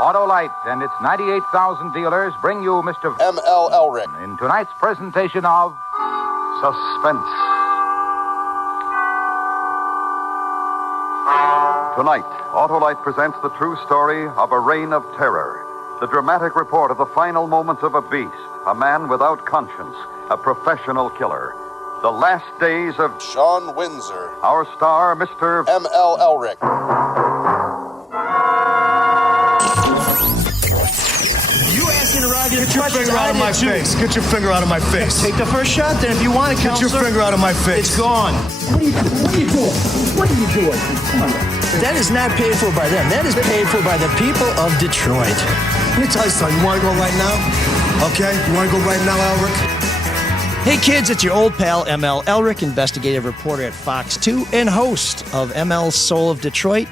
Autolite and its 98,000 dealers bring you Mr. M.L. Elric in tonight's presentation of Suspense. Tonight, Autolite presents the true story of a reign of terror. The dramatic report of the final moments of a beast, a man without conscience, a professional killer. The last days of Sean Windsor. Our star, Mr. M.L. Elric. You asked interrogative Get your questions. finger out of my face. Get your finger out of my face. Take the first shot, then, if you want it, Get your counselor. finger out of my face. It's gone. What are you doing? What are you doing? Come on. That is not paid for by them. That is paid for by the people of Detroit. Let me tell you something. You want to go right now? Okay? You want to go right now, Elric? Hey, kids, it's your old pal, M.L. Elric, investigative reporter at Fox 2 and host of ML's Soul of Detroit.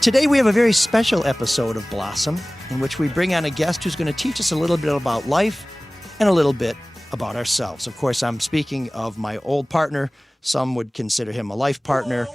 Today, we have a very special episode of Blossom, in which we bring on a guest who's going to teach us a little bit about life and a little bit about ourselves. Of course, I'm speaking of my old partner. Some would consider him a life partner.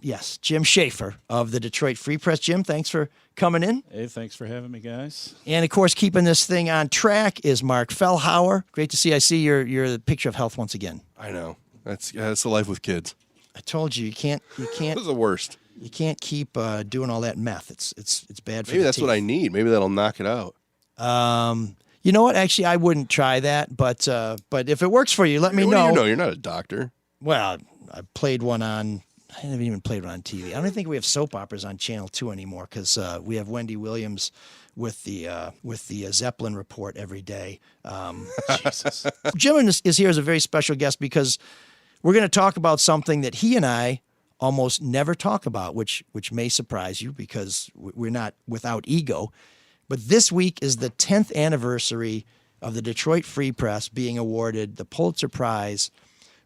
Yes, Jim Schaefer of the Detroit Free Press. Jim, thanks for coming in. Hey, thanks for having me, guys. And, of course, keeping this thing on track is Marc Fellhauer. Great to see. I see your picture of health once again. I know. That's the life with kids. I told you, you can't. It's the worst. You can't keep doing all that meth. It's bad for Maybe the that's teeth. what I need. Maybe that'll knock it out. You know what? Actually, I wouldn't try that. But if it works for you, let me What know. do you know? You're not a doctor. Well, I played one on. I haven't even played one on TV. I don't think we have soap operas on Channel 2 anymore because we have Wendy Williams with the Zeppelin report every day. Jesus. Jim is here as a very special guest because we're going to talk about something that he and I almost never talk about, which may surprise you because we're not without ego. But this week is the 10th anniversary of the Detroit Free Press being awarded the Pulitzer Prize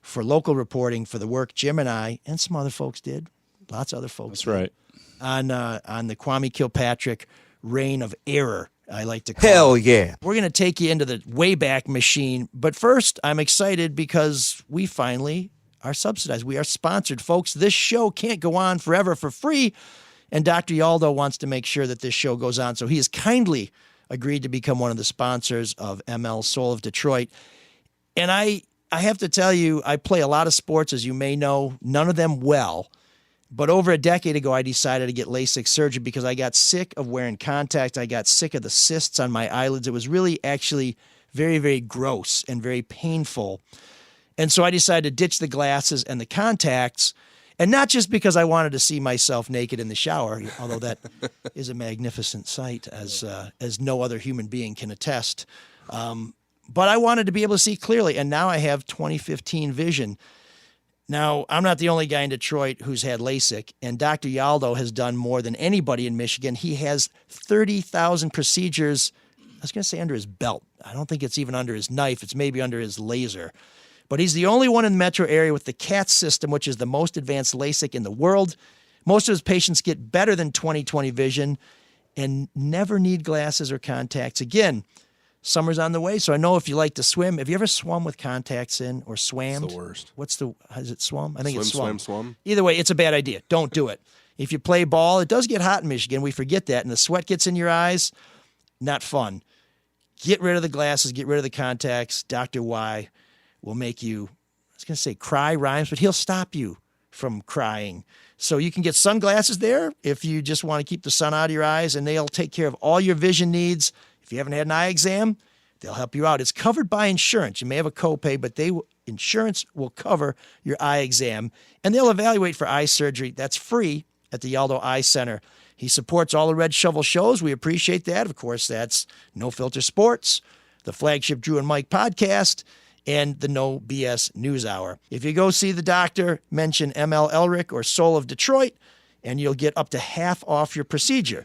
for local reporting for the work Jim and I and some other folks did. Lots of other folks. That's right. On the Kwame Kilpatrick reign of error, I like to call it. Hell yeah. We're going to take you into the Wayback Machine. But first, I'm excited because we finally are subsidized. We are sponsored. Folks, this show can't go on forever for free. And Dr. Yaldo wants to make sure that this show goes on. So he has kindly agreed to become one of the sponsors of ML Soul of Detroit. And I have to tell you, I play a lot of sports, as you may know, none of them well. But over a decade ago, I decided to get LASIK surgery because I got sick of wearing contacts. I got sick of the cysts on my eyelids. It was really actually very, very gross and very painful. And so I decided to ditch the glasses and the contacts, and not just because I wanted to see myself naked in the shower, although that is a magnificent sight, as no other human being can attest. But I wanted to be able to see clearly, and now I have 20/15 vision. Now, I'm not the only guy in Detroit who's had LASIK, and Dr. Yaldo has done more than anybody in Michigan. He has 30,000 procedures, I was going to say under his belt. I don't think it's even under his knife. It's maybe under his laser. But he's the only one in the metro area with the CAT system, which is the most advanced LASIK in the world. Most of his patients get better than 20/20 vision and never need glasses or contacts again. Summer's on the way, so I know if you like to swim. Have you ever swum with contacts in or swammed? It's the worst. Is it swum? I think it's swum. Swim. Either way, it's a bad idea. Don't do it. If you play ball, it does get hot in Michigan. We forget that. And the sweat gets in your eyes. Not fun. Get rid of the glasses. Get rid of the contacts. Dr. Y will make you, I was going to say cry rhymes, but he'll stop you from crying. So you can get sunglasses there if you just want to keep the sun out of your eyes, and they'll take care of all your vision needs. If you haven't had an eye exam, they'll help you out. It's covered by insurance. You may have a copay, but insurance will cover your eye exam, and they'll evaluate for eye surgery. That's free at the Yaldo Eye Center. He supports all the Red Shovel shows. We appreciate that. Of course, that's No Filter Sports, the flagship Drew and Mike podcast, and the No BS News Hour. If you go see the doctor, mention ML Elric or Soul of Detroit, and you'll get up to half off your procedure.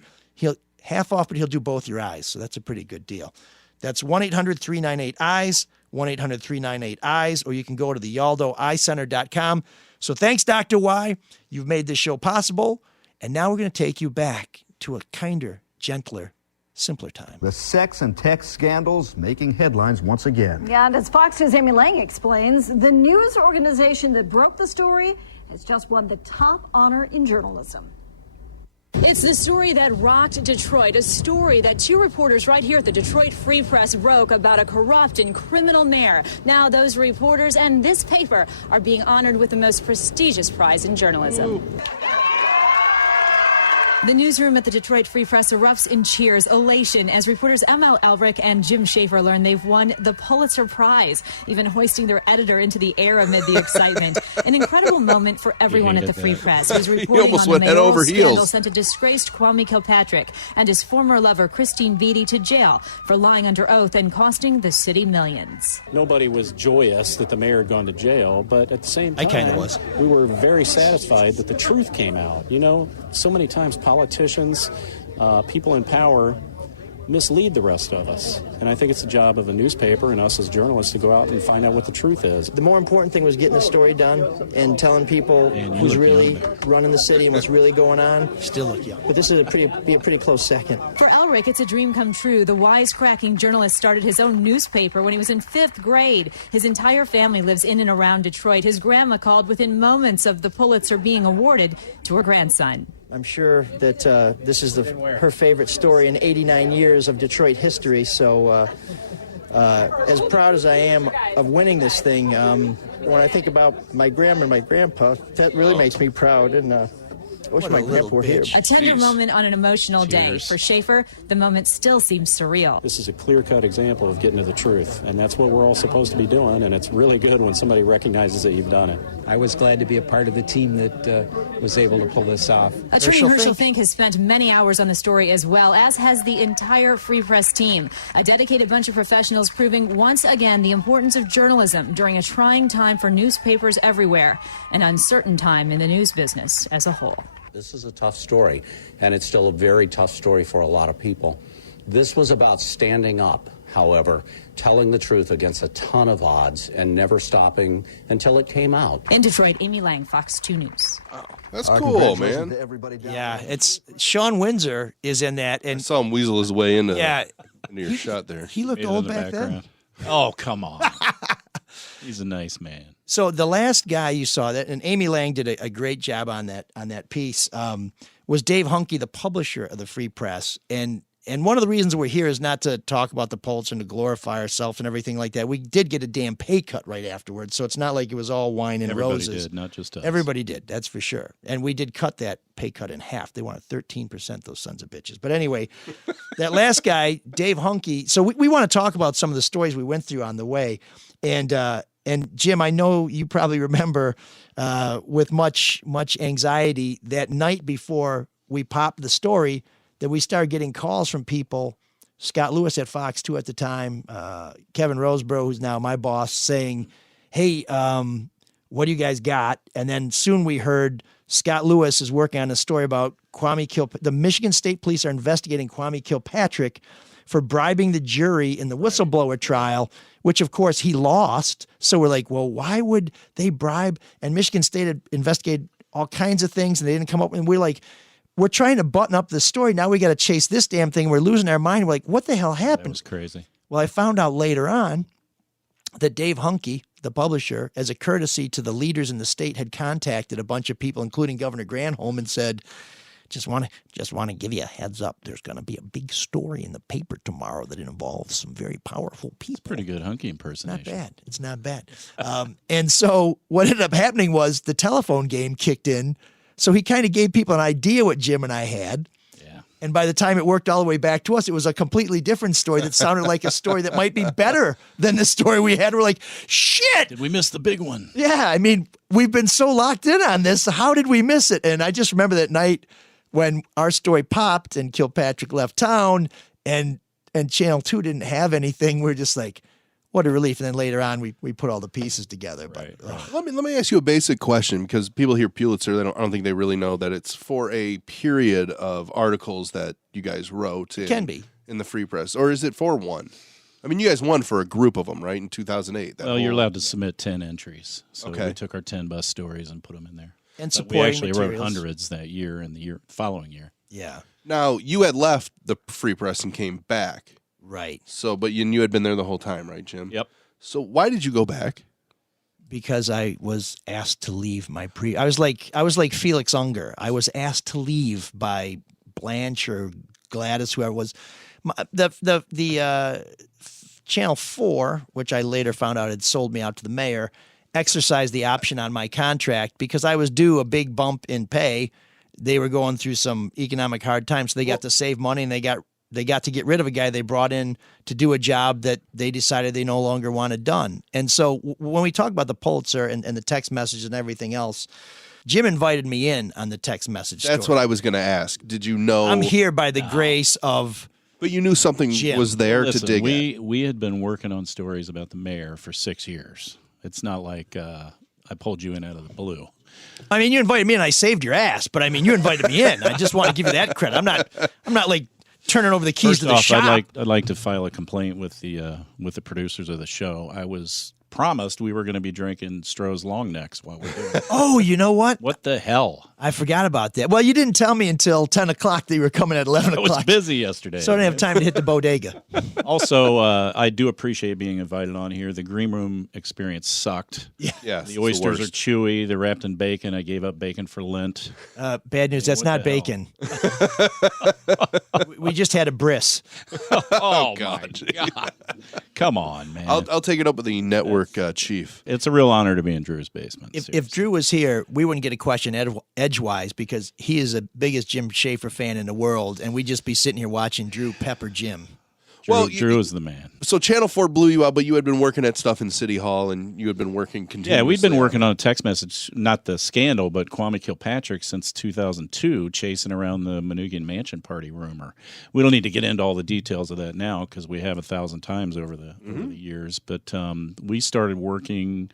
Half off, but he'll do both your eyes, so that's a pretty good deal. That's 1-800-398-EYES, 1-800-398-EYES, or you can go to the YaldoEyeCenter.com. So thanks, Dr. Y. You've made this show possible, and now we're going to take you back to a kinder, gentler, simpler time. The sex and text scandals making headlines once again. Yeah, and as Fox 2's Amy Lange explains, the news organization that broke the story has just won the top honor in journalism. It's the story that rocked Detroit, a story that two reporters right here at the Detroit Free Press broke about a corrupt and criminal mayor. Now those reporters and this paper are being honored with the most prestigious prize in journalism. Ooh. The newsroom at the Detroit Free Press erupts in cheers, elation, as reporters ML Elric and Jim Schaefer learn they've won the Pulitzer Prize, even hoisting their editor into the air amid the excitement. An incredible moment for everyone at the Free Press, who's reporting on the mayoral scandal sent a disgraced Kwame Kilpatrick and his former lover Christine Beatty to jail for lying under oath and costing the city millions. Nobody was joyous that the mayor had gone to jail, but at the same time, I kind of was. We were very satisfied that the truth came out. You know, so many times politicians, people in power mislead the rest of us. And I think it's the job of a newspaper and us as journalists to go out and find out what the truth is. The more important thing was getting the story done and telling people who's really running the city and what's really going on. Still look young. But this is be a pretty close second. For Elric, it's a dream come true. The wisecracking journalist started his own newspaper when he was in 5th grade. His entire family lives in and around Detroit. His grandma called within moments of the Pulitzer being awarded to her grandson. I'm sure that this is her favorite story in 89 years of Detroit history. So as proud as I am of winning this thing, when I think about my grandma and my grandpa, that really makes me proud. And I wish my grandpa were here. A tender moment on an emotional day. For Schaefer, the moment still seems surreal. This is a clear-cut example of getting to the truth, and that's what we're all supposed to be doing, and it's really good when somebody recognizes that you've done it. I was glad to be a part of the team that was able to pull this off. Attorney Herschel Fink has spent many hours on the story as well, as has the entire Free Press team. A dedicated bunch of professionals proving once again the importance of journalism during a trying time for newspapers everywhere, an uncertain time in the news business as a whole. This is a tough story, and it's still a very tough story for a lot of people. This was about standing up, however, telling the truth against a ton of odds and never stopping until it came out. In Detroit, Amy Lange, Fox 2 News. Oh, that's cool, man. Yeah, it's Sean Windsor is in that. And I saw him weasel his way into your shot there. He looked old back then. Oh, come on. He's a nice man. So the last guy you saw that, and Amy Lange did a great job on that piece, was Dave Hunke, the publisher of the Free Press. And one of the reasons we're here is not to talk about the Pulitzer and to glorify ourselves and everything like that. We did get a damn pay cut right afterwards, so it's not like it was all wine and roses. Everybody did, not just us. Everybody did, that's for sure. And we did cut that pay cut in half. They wanted 13%, those sons of bitches. But anyway, that last guy, Dave Hunke, so we want to talk about some of the stories we went through on the way. And Jim, I know you probably remember with much anxiety that night before we popped the story that we started getting calls from people, Scott Lewis at Fox 2 at the time, Kevin Roseborough, who's now my boss, saying, hey, what do you guys got? And then soon we heard Scott Lewis is working on a story about Kwame Kilpatrick. The Michigan State Police are investigating Kwame Kilpatrick for bribing the jury in the whistleblower trial, which, of course, he lost. So we're like, well, why would they bribe? And Michigan State had investigated all kinds of things, and they didn't come up. And we're like, we're trying to button up the story. Now we got to chase this damn thing. We're losing our mind. We're like, what the hell happened? That was crazy. Well, I found out later on that Dave Hunke, the publisher, as a courtesy to the leaders in the state, had contacted a bunch of people, including Governor Granholm, and said, just want to give you a heads up. There's going to be a big story in the paper tomorrow that involves some very powerful people. It's pretty good Hunke impersonation. Not bad. It's not bad. And so what ended up happening was the telephone game kicked in. So he kind of gave people an idea what Jim and I had. Yeah. And by the time it worked all the way back to us, it was a completely different story that sounded like a story that might be better than the story we had. We're like, shit. Did we miss the big one? Yeah. I mean, we've been so locked in on this. How did we miss it? And I just remember that night when our story popped and Kilpatrick left town and Channel 2 didn't have anything. We're just like, what a relief. And then later on, we put all the pieces together. Right. Let me ask you a basic question, because people hear Pulitzer, I don't think they really know that it's for a period of articles that you guys wrote. Can be. In the Free Press. Or is it for one? I mean, you guys won for a group of them, right, in 2008. Well, you're allowed to submit 10 entries. So okay. We took our 10 best stories and put them in there. And we actually materials. wrote hundreds that year and the following year. Yeah. Now, you had left the Free Press and came back. Right. So, but you had been there the whole time, right, Jim? Yep. So why did you go back? Because I was asked to leave my I was like Felix Unger. I was asked to leave by Blanche or Gladys, whoever it was. The Channel 4, which I later found out had sold me out to the mayor, exercised the option on my contract because I was due a big bump in pay. They were going through some economic hard times, so they got to save money, and they got to get rid of a guy they brought in to do a job that they decided they no longer wanted done. And so when we talk about the Pulitzer and the text message and everything else, Jim invited me in on the text message. That's story. what I was going to ask. Did you know? I'm here by the grace of But you knew something Jim. was there Listen, to dig at. We had been working on stories about the mayor for 6 years. It's not like I pulled you in out of the blue. I mean, you invited me in, I saved your ass, but I mean, you invited me in. I just want to give you that credit. I'm not like turning over the keys First to the off, shop. I'd like to file a complaint with the producers of the show. I was promised we were going to be drinking Stroh's longnecks while we're doing it. Oh, you know what? What the hell? I forgot about that. Well, you didn't tell me until 10 o'clock that you were coming at 11 I o'clock. was busy yesterday. So I didn't have time to hit the bodega. Also, I do appreciate being invited on here. The green room experience sucked. Yeah. Yes, The oysters the are worst. chewy. They're wrapped in bacon. I gave up bacon for Lent. Bad news, that's What not the hell? bacon. We just had a bris. Oh, God. my God. Come on, man. I'll take it up with the network chief. It's a real honor to be in Drew's basement. If Drew was here, we wouldn't get a question edgewise because he is the biggest Jim Schaefer fan in the world, and we'd just be sitting here watching Drew pepper Jim. Drew is the man. So Channel 4 blew you out, but you had been working at stuff in City Hall, and you had been working continuously. Yeah, we've been working on a text message, not the scandal, but Kwame Kilpatrick since 2002, chasing around the Manoogian Mansion party rumor. We don't need to get into all the details of that now because we have 1,000 times over the years. But we started working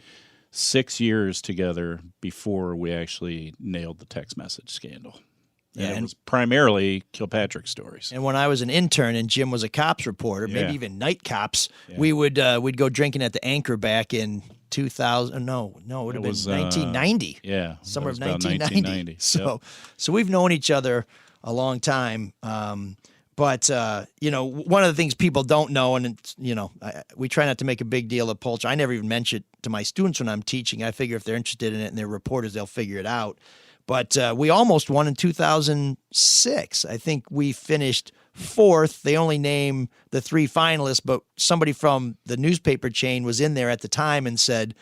6 years together before we actually nailed the text message scandal. Yeah, And it was primarily Kilpatrick stories. And when I was an intern and Jim was a cops reporter, Yeah. maybe even night cops, we'd go drinking at the Anchor back in 2000. No, it would have been 1990. Yeah, Summer of that was about 1990. 1990. So we've known each other a long time. But one of the things people don't know, and it's, we try not to make a big deal of Pulitzer. I never even mention it to my students when I'm teaching. I figure if they're interested in it and they're reporters, they'll figure it out. But we almost won in 2006. I think we finished fourth. They only name the three finalists, but somebody from the newspaper chain was in there at the time and said,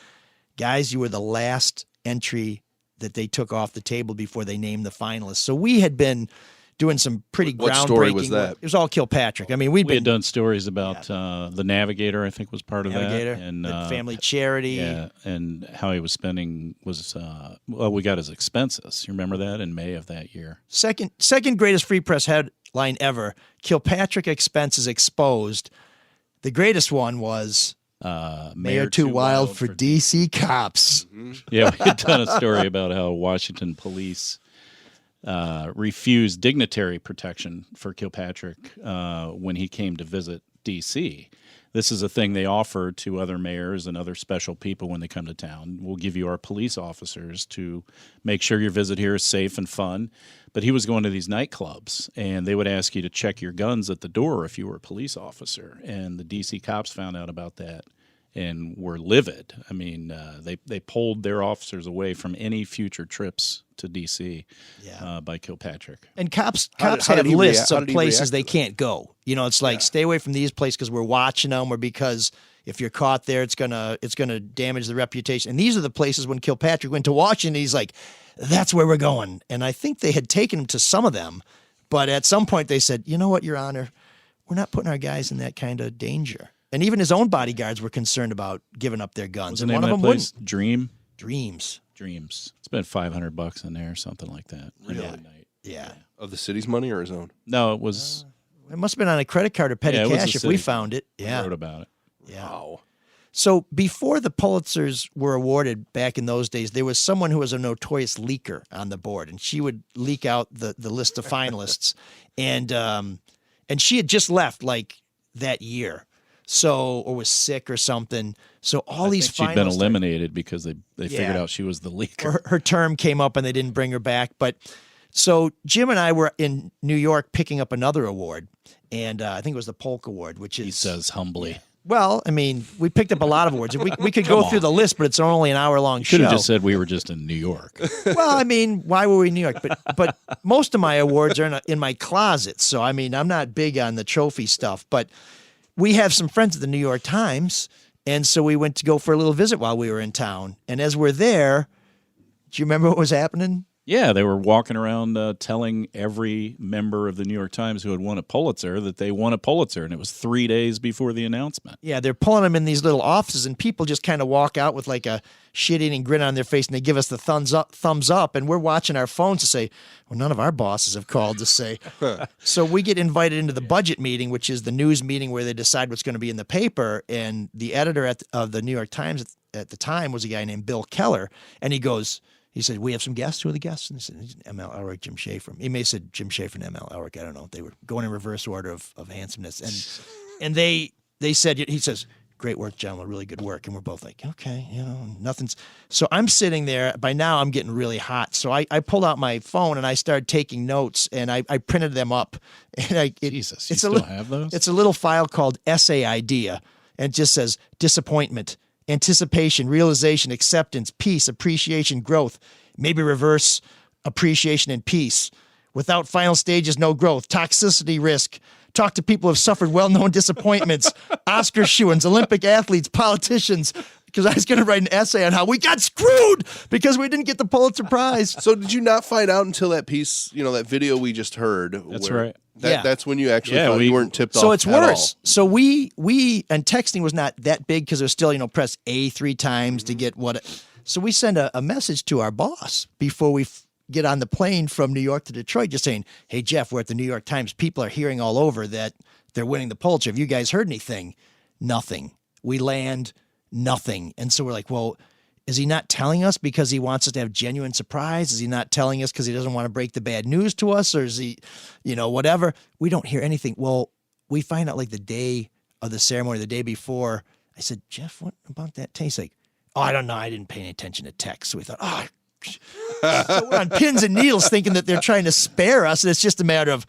guys, you were the last entry that they took off the table before they named the finalists. So we had been doing some pretty groundbreaking. What story was that? It was all Kilpatrick. I mean, we had done stories about the Navigator, I think was part of Navigator, that. And the family charity. Yeah, and how he was spending we got his expenses. You remember that in May of that year? Second greatest Free Press headline ever, Kilpatrick expenses exposed. The greatest one was Mayor Too Wild for D.C. cops. Mm-hmm. Yeah, we had done a story about how Washington police refused dignitary protection for Kilpatrick when he came to visit D.C. This is a thing they offer to other mayors and other special people when they come to town. We'll give you our police officers to make sure your visit here is safe and fun. But he was going to these nightclubs, and they would ask you to check your guns at the door if you were a police officer. And the D.C. cops found out about that and were livid. I mean, they pulled their officers away from any future trips to D.C. By Kilpatrick. And cops how have did he lists react? of places they can't go. It's like stay away from these places because we're watching them, or because if you're caught there, it's gonna damage the reputation. And these are the places when Kilpatrick went to Washington, he's like, that's where we're going. And I think they had taken him to some of them, but at some point they said, you know what, Your Honor, we're not putting our guys in that kind of danger. And even his own bodyguards were concerned about giving up their guns. What's the and name one of of that them place? wouldn't. Dreams. Spent $500 in there, something like that. Really? Night. Yeah. Of the city's money or his own? No, it was. It must have been on a credit card or petty Yeah, it was cash the if we city. found it. Yeah. I wrote about it. Yeah. Wow. So before the Pulitzers were awarded back in those days, there was someone who was a notorious leaker on the board, and she would leak out the list of finalists. And she had just left like that year. Or was sick or something. So all these finalists. She'd been eliminated because they figured out she was the leaker. Her term came up and they didn't bring her back. But so Jim and I were in New York picking up another award. And I think it was the Polk Award, which is. He says humbly. Well, I mean, we picked up a lot of awards. We could go through the list, but it's only an hour-long show. Could have just said we were just in New York. Well, I mean, why were we in New York? But most of my awards are in my closet, so I mean, I'm not big on the trophy stuff. But we have some friends at the New York Times, and so we went to go for a little visit while we were in town. And as we're there, do you remember what was happening? Yeah, they were walking around telling every member of the New York Times who had won a Pulitzer that they won a Pulitzer, and it was 3 days before the announcement. Yeah, they're pulling them in these little offices, and people just kind of walk out with like a shit-eating grin on their face, and they give us the thumbs up, and we're watching our phones to say, well, none of our bosses have called to say. So we get invited into the budget meeting, which is the news meeting where they decide what's going to be in the paper, and the editor of the New York Times at the time was a guy named Bill Keller, and he said, we have some guests. Who are the guests? And he said, M.L. Elric, Jim Schaefer. He may have said Jim Schaefer and M.L. Elric. I don't know. They were going in reverse order of handsomeness. And they said, he says, great work, gentlemen, really good work. And we're both like, okay, nothing's. So I'm sitting there. By now I'm getting really hot. So I pulled out my phone and I started taking notes, and I printed them up. And Jesus, you still have those? It's a little file called Essay Idea. And it just says disappointment, anticipation, realization, acceptance, peace, appreciation, growth, maybe reverse appreciation and peace. Without final stages, no growth. Toxicity risk. Talk to people who have suffered well-known disappointments. Oscar shoo-ins, Olympic athletes, politicians. Because I was going to write an essay on how we got screwed because we didn't get the Pulitzer Prize. So did you not find out until that piece, that video we just heard? That's right. That's when you actually thought you weren't tipped off. So it's worse. All. So we and texting was not that big because it was still, press A 3 times to get what. So we send a message to our boss before we get on the plane from New York to Detroit, just saying, hey, Jeff, we're at the New York Times. People are hearing all over that they're winning the Pulitzer. Have you guys heard anything? Nothing. We land, nothing. And so we're like, well, is he not telling us because he wants us to have genuine surprise? Is he not telling us because he doesn't want to break the bad news to us? Or is he, whatever? We don't hear anything. Well, we find out like the day of the ceremony, the day before. I said, Jeff, what about that taste? Like, oh, I don't know. I didn't pay any attention to text. So we thought, so we're on pins and needles thinking that they're trying to spare us. And it's just a matter of,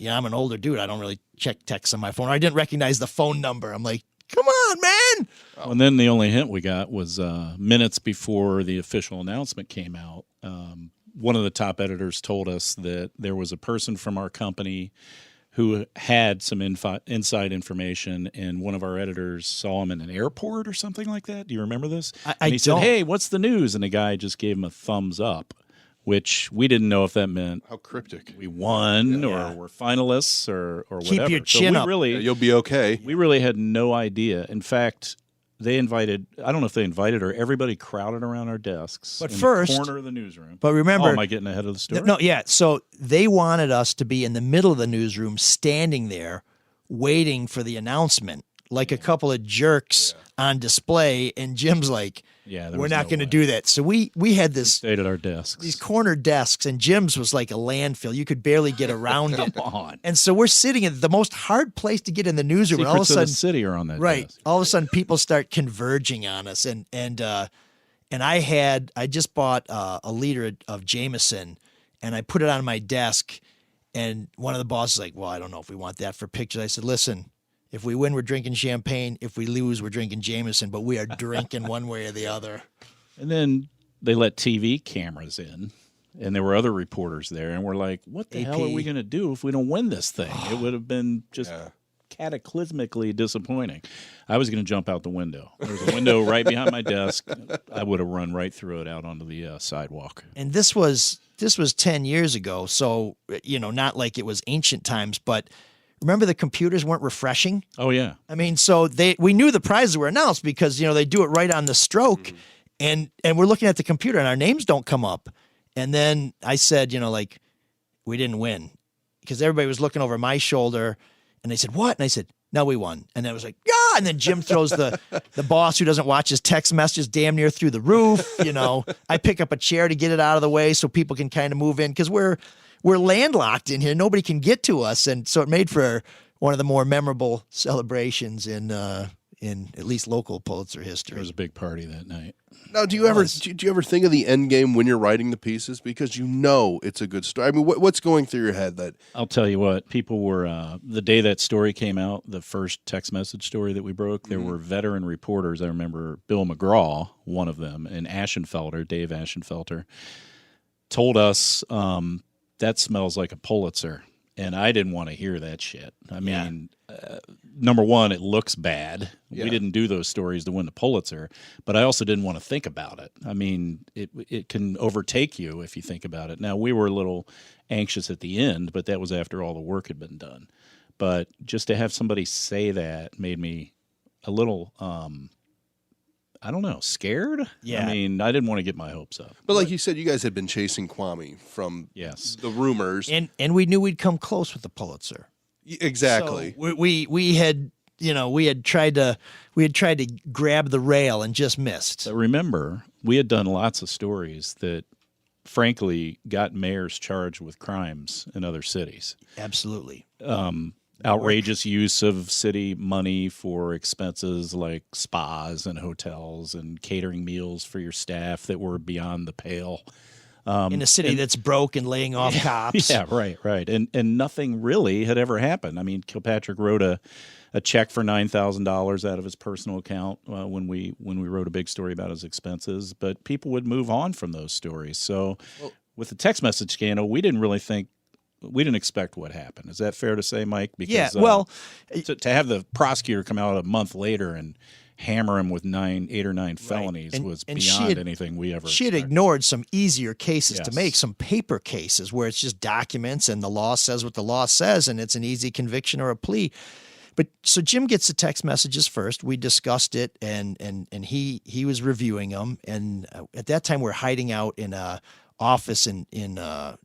I'm an older dude. I don't really check texts on my phone. I didn't recognize the phone number. I'm like, come on, man. And then the only hint we got was minutes before the official announcement came out. One of the top editors told us that there was a person from our company who had some inside information, and one of our editors saw him in an airport or something like that. Do you remember this? I he said, hey, what's the news? And the guy just gave him a thumbs up, which we didn't know if that meant how cryptic we won or weere finalists or whatever. Keep your chin up. You'll be okay. We really had no idea. In fact, they invited, I don't know if they invited or everybody crowded around our desks but in first, the corner of the newsroom. But remember, am I getting ahead of the story? No, yeah. So they wanted us to be in the middle of the newsroom, standing there, waiting for the announcement, like a couple of jerks on display. And Jim's like, we're not going to do that. So we had this. We stayed at our desks. These corner desks, and Jim's was like a landfill. You could barely get around it. Come on. And so we're sitting at the most hard place to get in the newsroom. Secrets and all of a sudden, of the city are on that desk. All of a sudden, people start converging on us. And I just bought a liter of Jameson, and I put it on my desk. And one of the bosses was like, well, I don't know if we want that for pictures. I said, listen. If we win, we're drinking champagne. If we lose, we're drinking Jameson, but we are drinking one way or the other. And then they let TV cameras in, and there were other reporters there, and we're like, what the hell are we going to do if we don't win this thing? It would have been just cataclysmically disappointing. I was going to jump out the window. There was a window right behind my desk. I would have run right through it out onto the sidewalk. And this was 10 years ago, so, not like it was ancient times, but remember the computers weren't refreshing? Oh, yeah. I mean, so we knew the prizes were announced because, they do it right on the stroke. And we're looking at the computer and our names don't come up. And then I said, we didn't win. Because everybody was looking over my shoulder. And they said, what? And I said, no, we won. And I was like, yeah. And then Jim throws the boss who doesn't watch his text messages damn near through the roof. I pick up a chair to get it out of the way so people can kind of move in. Because we're landlocked in here. Nobody can get to us. And so it made for one of the more memorable celebrations in in at least local Pulitzer history. There was a big party that night. Now, do you ever think of the end game when you're writing the pieces, because you know it's a good story? I mean, what's going through your head? That I'll tell you what, people were the day that story came out, the first text message story that we broke. There were veteran reporters. I remember Bill McGraw, one of them, and Dave Ashenfelter, told us that smells like a Pulitzer, and I didn't want to hear that shit. I mean. Number one, it looks bad. Yeah. We didn't do those stories to win the Pulitzer, but I also didn't want to think about it. I mean, it can overtake you if you think about it. Now, we were a little anxious at the end, but that was after all the work had been done. But just to have somebody say that made me a little, I don't know, scared? Yeah. I mean, I didn't want to get my hopes up. But like you said, you guys had been chasing Kwame from the rumors. And we knew we'd come close with the Pulitzer. Exactly. So we had tried to grab the rail and just missed. But remember, we had done lots of stories that, frankly, got mayors charged with crimes in other cities. Absolutely. Outrageous use of city money for expenses like spas and hotels and catering meals for your staff that were beyond the pale. In a city that's broke and laying off cops. Yeah, right. And nothing really had ever happened. I mean, Kilpatrick wrote a check for $9,000 out of his personal account when we wrote a big story about his expenses, but people would move on from those stories. So with the text message scandal, we didn't expect what happened. Is that fair to say, Mike? Because, to have the prosecutor come out a month later and hammer him with 8 or 9 felonies was beyond anything we ever She had expected. ignored some easier cases to make, some paper cases where it's just documents and the law says what the law says and it's an easy conviction or a plea. But so Jim gets the text messages first. We discussed it and he was reviewing them. And at that time we're hiding out in a office in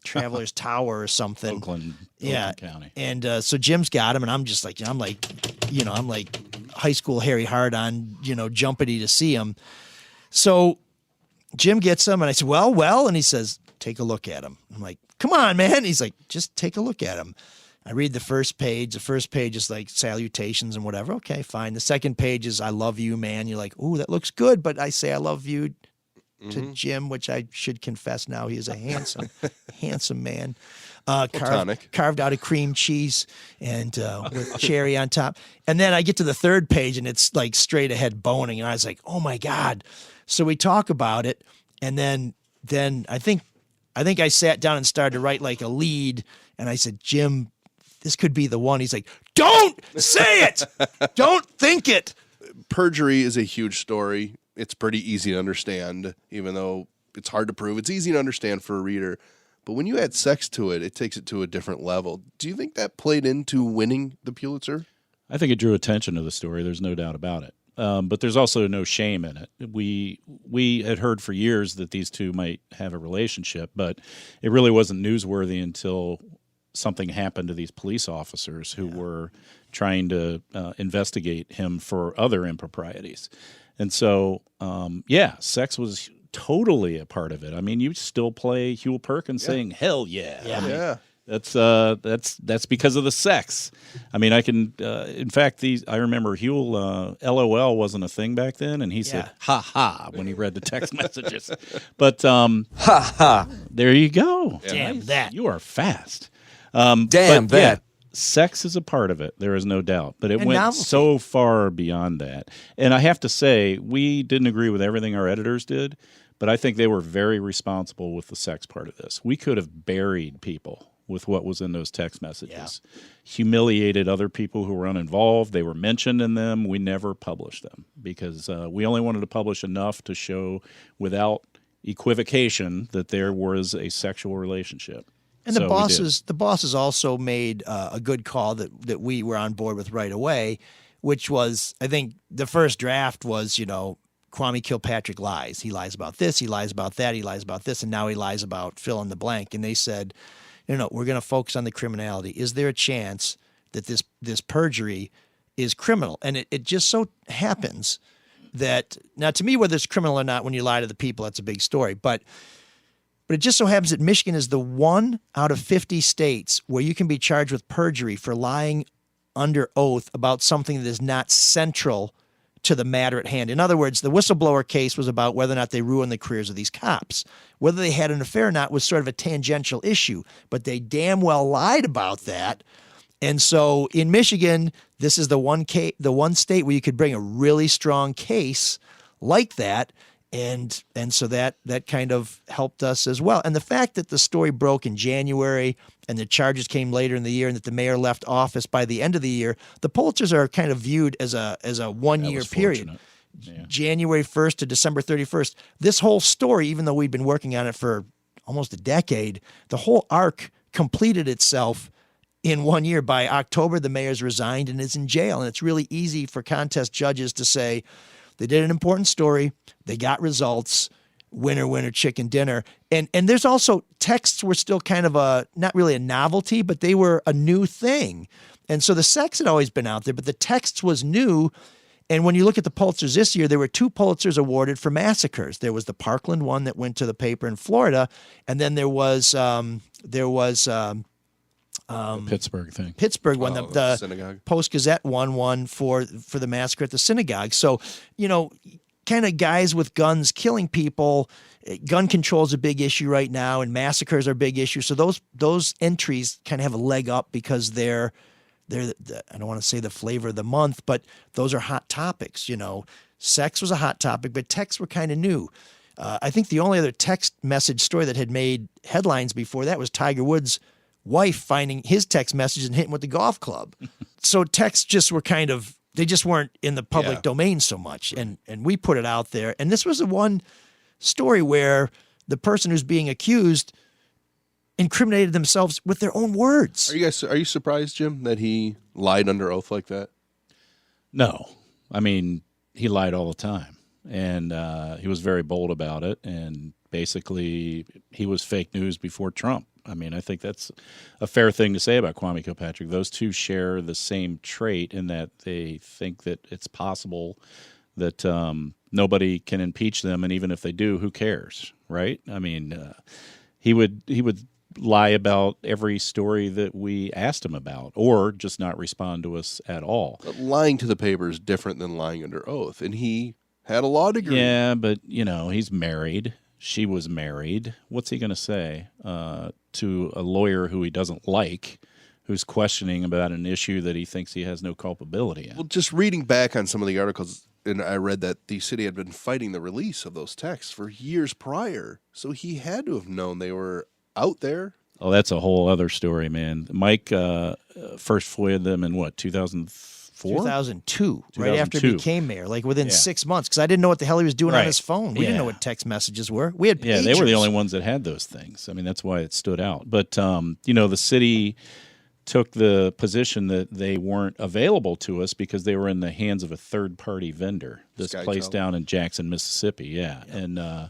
Travelers Tower or something. Oakland County. And so Jim's got him, and I'm just like, I'm like high school Harry Hard-on, jumpity to see him. So Jim gets him, and I said, well, and he says, take a look at him. I'm like, come on, man. He's like, just take a look at him. I read the first page. The first page is like salutations and whatever. Okay, fine. The second page is I love you, man. You're like, ooh, that looks good, but I say I love you to Jim, which I should confess now he is a handsome man. Carved out of cream cheese and with cherry on top. And then I get to the third page and it's like straight ahead boning. And I was like, oh my God. So we talk about it. And then I think I sat down and started to write like a lead. And I said, Jim, this could be the one. He's like, don't say it. Don't think it. Perjury is a huge story. It's pretty easy to understand, even though it's hard to prove. It's easy to understand for a reader. But when you add sex to it, it takes it to a different level. Do you think that played into winning the Pulitzer? I think it drew attention to the story. There's no doubt about it. But there's also no shame in it. We had heard for years that these two might have a relationship, but it really wasn't newsworthy until something happened to these police officers who were trying to investigate him for other improprieties. And so, sex was totally a part of it. I mean, you still play Huel Perkins saying, hell yeah. I mean, that's because of the sex. I mean, I can, in fact, I remember Huel, LOL wasn't a thing back then. And he said, ha ha, when he read the text messages. But, ha ha, there you go. Damn that. You are fast. Damn that. Yeah, sex is a part of it. There is no doubt. But it went so far beyond that. And I have to say, we didn't agree with everything our editors did, but I think they were very responsible with the sex part of this. We could have buried people with what was in those text messages, humiliated other people who were uninvolved. They were mentioned in them. We never published them because we only wanted to publish enough to show without equivocation that there was a sexual relationship. And the bosses also made a good call that we were on board with right away, which was, I think the first draft was, Kwame Kilpatrick lies. He lies about this, he lies about that, he lies about this, and now he lies about fill in the blank. And they said, we're going to focus on the criminality. Is there a chance that this perjury is criminal? And it just so happens that, now to me, whether it's criminal or not, when you lie to the people, that's a big story. But it just so happens that Michigan is the one out of 50 states where you can be charged with perjury for lying under oath about something that is not central to the matter at hand. In other words, the whistleblower case was about whether or not they ruined the careers of these cops. Whether they had an affair or not was sort of a tangential issue, but they damn well lied about that. And so in Michigan, this is the one state where you could bring a really strong case like that. And so that kind of helped us as well. And the fact that the story broke in January and the charges came later in the year and that the mayor left office by the end of the year, the Pulitzers are kind of viewed as a 1 year period. Yeah. January 1st to December 31st. This whole story, even though we've been working on it for almost a decade, the whole arc completed itself in 1 year. By October, the mayor's resigned and is in jail. And it's really easy for contest judges to say, they did an important story. They got results. Winner, winner, chicken dinner. And there's also texts were still kind of not really a novelty, but they were a new thing. And so the sex had always been out there, but the text was new. And when you look at the Pulitzers this year, there were 2 Pulitzers awarded for massacres. There was the Parkland one that went to the paper in Florida, and then there was the Pittsburgh thing. Pittsburgh one, the Post-Gazette won for the massacre at the synagogue. So, kind of guys with guns killing people. Gun control is a big issue right now, and massacres are a big issue. So those entries kind of have a leg up because they're I don't want to say the flavor of the month, but those are hot topics. Sex was a hot topic, but texts were kind of new. I think the only other text message story that had made headlines before that was Tiger Woods' wife finding his text messages and hitting with the golf club. So texts just were they just weren't in the public domain so much. And we put it out there. And this was the one story where the person who's being accused incriminated themselves with their own words. Are you surprised, Jim, that he lied under oath like that? No. I mean, he lied all the time. And he was very bold about it. And basically, he was fake news before Trump. I mean, I think that's a fair thing to say about Kwame Kilpatrick. Those two share the same trait in that they think that it's possible that nobody can impeach them, and even if they do, who cares, right? I mean, he would lie about every story that we asked him about, or just not respond to us at all. But lying to the paper is different than lying under oath, and he had a law degree. Yeah, but he's married. She was married. What's he going to say to a lawyer who he doesn't like, who's questioning about an issue that he thinks he has no culpability in? Well, just reading back on some of the articles, and I read that the city had been fighting the release of those texts for years prior, so he had to have known they were out there. Oh, that's a whole other story, man. Mike first FOIA'd them in what, 2004? 2002, right after he became mayor, like within 6 months, because I didn't know what the hell he was doing on his phone. We didn't know what text messages were. We had pagers. Yeah, they were the only ones that had those things. I mean, that's why it stood out. But, the city took the position that they weren't available to us because they were in the hands of a third-party vendor, this place down in Jackson, Mississippi. Yeah. And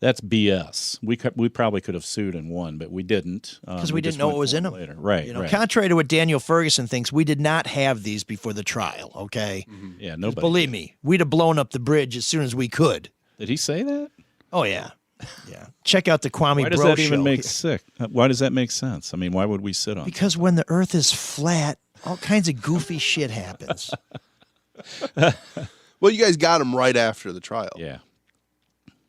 that's BS. We probably could have sued and won, but we didn't. Because we didn't know what was in them. Later. Right, right. Contrary to what Daniel Ferguson thinks, we did not have these before the trial, okay? Mm-hmm. Yeah, nobody. Believe me, we'd have blown up the bridge as soon as we could. Did he say that? Oh, yeah. Yeah. Check out the Kwame Why does Bro that even show. make sick? Why does that make sense? I mean, why would we sit on Because when the earth is flat, all kinds of goofy shit happens. Well, you guys got him right after the trial. Yeah.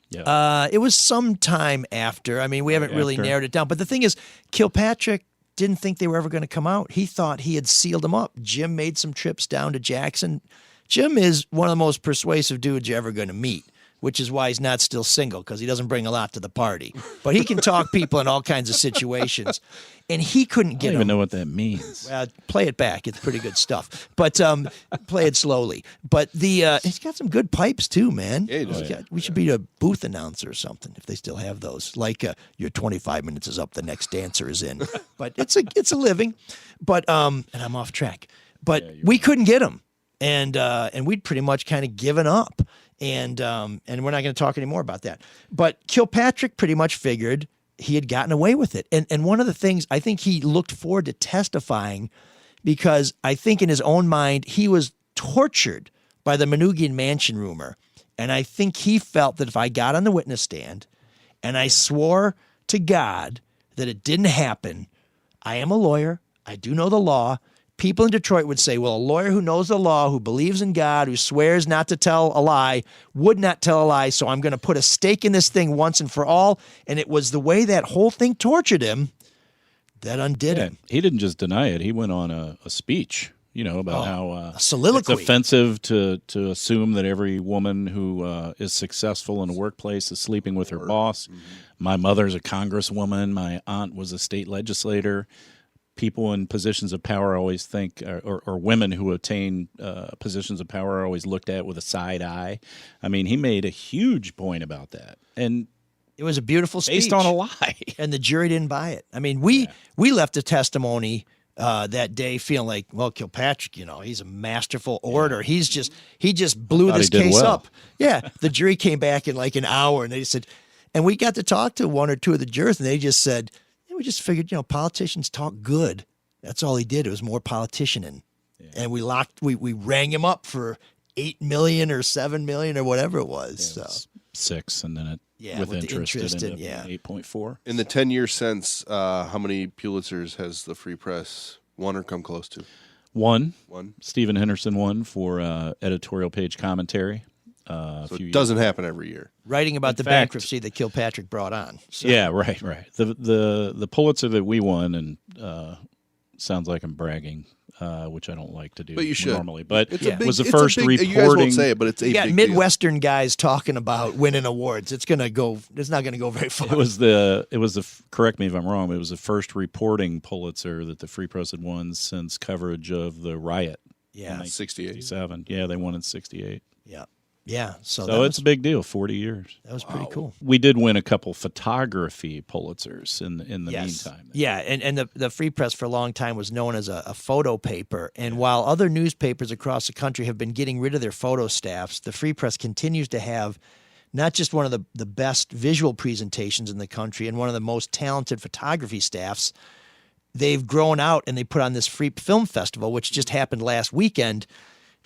Yeah. It was some time after. I mean, we haven't really narrowed it down. But the thing is, Kilpatrick didn't think they were ever going to come out. He thought he had sealed them up. Jim made some trips down to Jackson. Jim is one of the most persuasive dudes you're ever going to meet, which is why he's not still single, because he doesn't bring a lot to the party. But he can talk people in all kinds of situations. And he couldn't get I don't even know what that means. Well, play it back. It's pretty good stuff. But play it slowly. But he's got some good pipes too, man. Yeah, we should be a booth announcer or something if they still have those. Like your 25 minutes is up, the next dancer is in. But it's a living. But and I'm off track. But we couldn't get him, and we'd pretty much kind of given up. And we're not going to talk anymore about that. But Kilpatrick pretty much figured he had gotten away with it. And one of the things, I think he looked forward to testifying because I think in his own mind, he was tortured by the Manoogian Mansion rumor. And I think he felt that if I got on the witness stand and I swore to God that it didn't happen, I am a lawyer, I do know the law, people in Detroit would say, well, a lawyer who knows the law, who believes in God, who swears not to tell a lie, would not tell a lie, so I'm going to put a stake in this thing once and for all. And it was the way that whole thing tortured him that undid him. He didn't just deny it. He went on a speech, about how a soliloquy. It's offensive to assume that every woman who is successful in the workplace is sleeping with her boss. Mm-hmm. My mother's a congresswoman. My aunt was a state legislator. People in positions of power always think, or women who attain positions of power are always looked at with a side eye. I mean, he made a huge point about that. And it was a beautiful speech. Based on a lie. And the jury didn't buy it. I mean, we left a testimony that day feeling like, well, Kilpatrick, he's a masterful orator. He just blew this case up. Yeah. The jury came back in like an hour and they said, and we got to talk to one or two of the jurors and they just said, we just figured, politicians talk good. That's all he did. It was more politicianing. Yeah. And we rang him up for $8 million or $7 million or whatever it was. Yeah, it was 6, and then it with interest it ended up 8.4. In the 10 years since, how many Pulitzers has the Free Press won or come close to? One. Stephen Henderson won for editorial page commentary. So it doesn't happen every year. Writing about the bankruptcy that Kilpatrick brought on. So. Yeah, right. The Pulitzer that we won, and sounds like I'm bragging, which I don't like to do normally. But it was the first reporting. You guys won't say it, but it's a big got Midwestern guys talking about winning awards. It's not going to go very far. It was the correct me if I'm wrong. It was the first reporting Pulitzer that the Free Press had won since coverage of the riot. Yeah, 67. Yeah, they won in 68. Yeah. Yeah, so it's a big deal. 40 years. That was pretty cool. We did win a couple photography Pulitzers in the meantime. Yeah, and the Free Press for a long time was known as a photo paper. And while other newspapers across the country have been getting rid of their photo staffs, the Free Press continues to have not just one of the best visual presentations in the country and one of the most talented photography staffs. They've grown out and they put on this Free Film Festival, which just happened last weekend.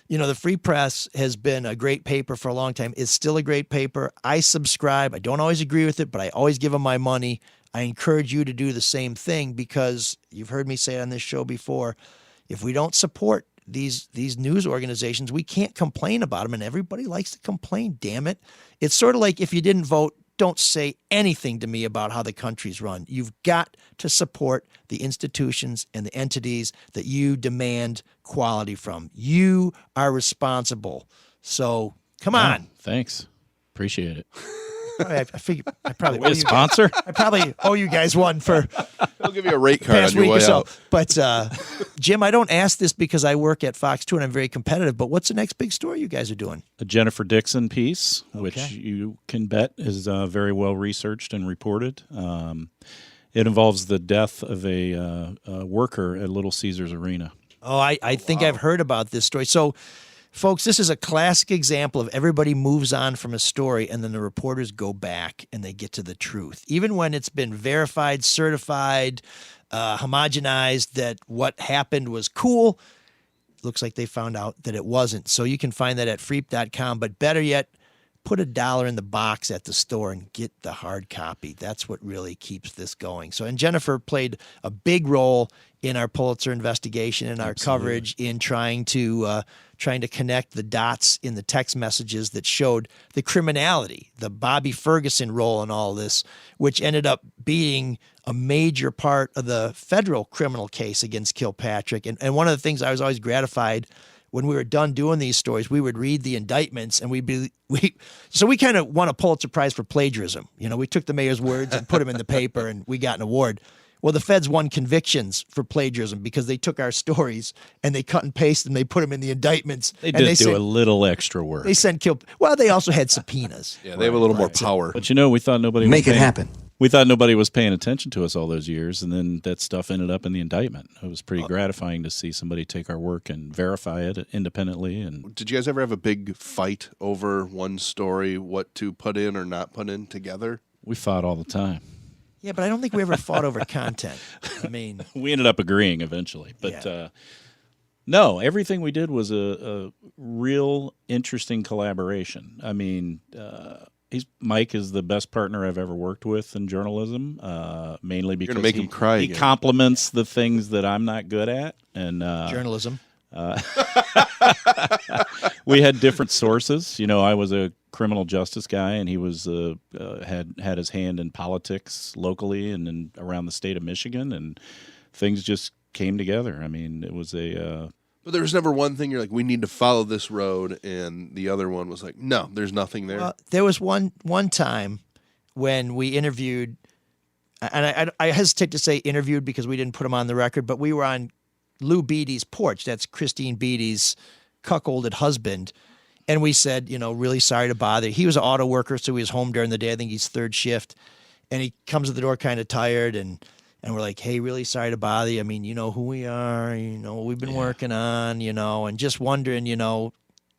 The Free Press has been a great paper for a long time. It's still a great paper. I subscribe. I don't always agree with it, but I always give them my money. I encourage you to do the same thing because you've heard me say it on this show before. If we don't support these news organizations, we can't complain about them, and everybody likes to complain, damn it. It's sort of like if you didn't vote, don't say anything to me about how the country's run. You've got to support the institutions and the entities that you demand quality from. You are responsible. So come on. Thanks. Appreciate it. I figure I probably owe you sponsor. I probably owe you guys one for. I'll give you a rate card on your way out. But Jim, I don't ask this because I work at Fox 2 and I'm very competitive. But what's the next big story you guys are doing? A Jennifer Dixon piece, which you can bet is very well researched and reported. It involves the death of a worker at Little Caesars Arena. Oh, I think I've heard about this story. So. Folks, this is a classic example of everybody moves on from a story and then the reporters go back and they get to the truth. Even when it's been verified, certified, homogenized that what happened was cool, looks like they found out that it wasn't. So you can find that at freep.com, but better yet, put $1 in the box at the store and get the hard copy. That's what really keeps this going. So, and Jennifer played a big role in our Pulitzer investigation and our coverage in trying to connect the dots in the text messages that showed the criminality, the Bobby Ferguson role in all this, which ended up being a major part of the federal criminal case against Kilpatrick. And one of the things I was always gratified when we were done doing these stories, we would read the indictments and we kind of won a Pulitzer Prize for plagiarism. We took the mayor's words and put them in the paper and we got an award. Well, the feds won convictions for plagiarism because they took our stories and they cut and pasted and they put them in the indictments. They did do a little extra work. They sent Well, they also had subpoenas. Yeah, they have a little more power. But we thought nobody make it happen. We thought nobody was paying attention to us all those years, and then that stuff ended up in the indictment. It was pretty gratifying to see somebody take our work and verify it independently. And did you guys ever have a big fight over one story, what to put in or not put in together? We fought all the time. Yeah, but I don't think we ever fought over content. I mean, we ended up agreeing eventually, but no, everything we did was a real interesting collaboration. I mean, Mike is the best partner I've ever worked with in journalism, mainly because make him cry he again. compliments the things that I'm not good at. And journalism. We had different sources. I was a criminal justice guy, and he was had his hand in politics locally and around the state of Michigan, and things just came together. I mean, it was But there was never one thing you're like, we need to follow this road, and the other one was like, no, there's nothing there. There was one time when we interviewed, and I hesitate to say interviewed because we didn't put him on the record, but we were on Lou Beatty's porch. That's Christine Beatty's cuckolded husband. And we said, really sorry to bother. He was an auto worker, so he was home during the day. I think he's third shift. And he comes to the door kind of tired, and we're like, hey, really sorry to bother you. I mean, you know who we are, what we've been working on, and just wondering,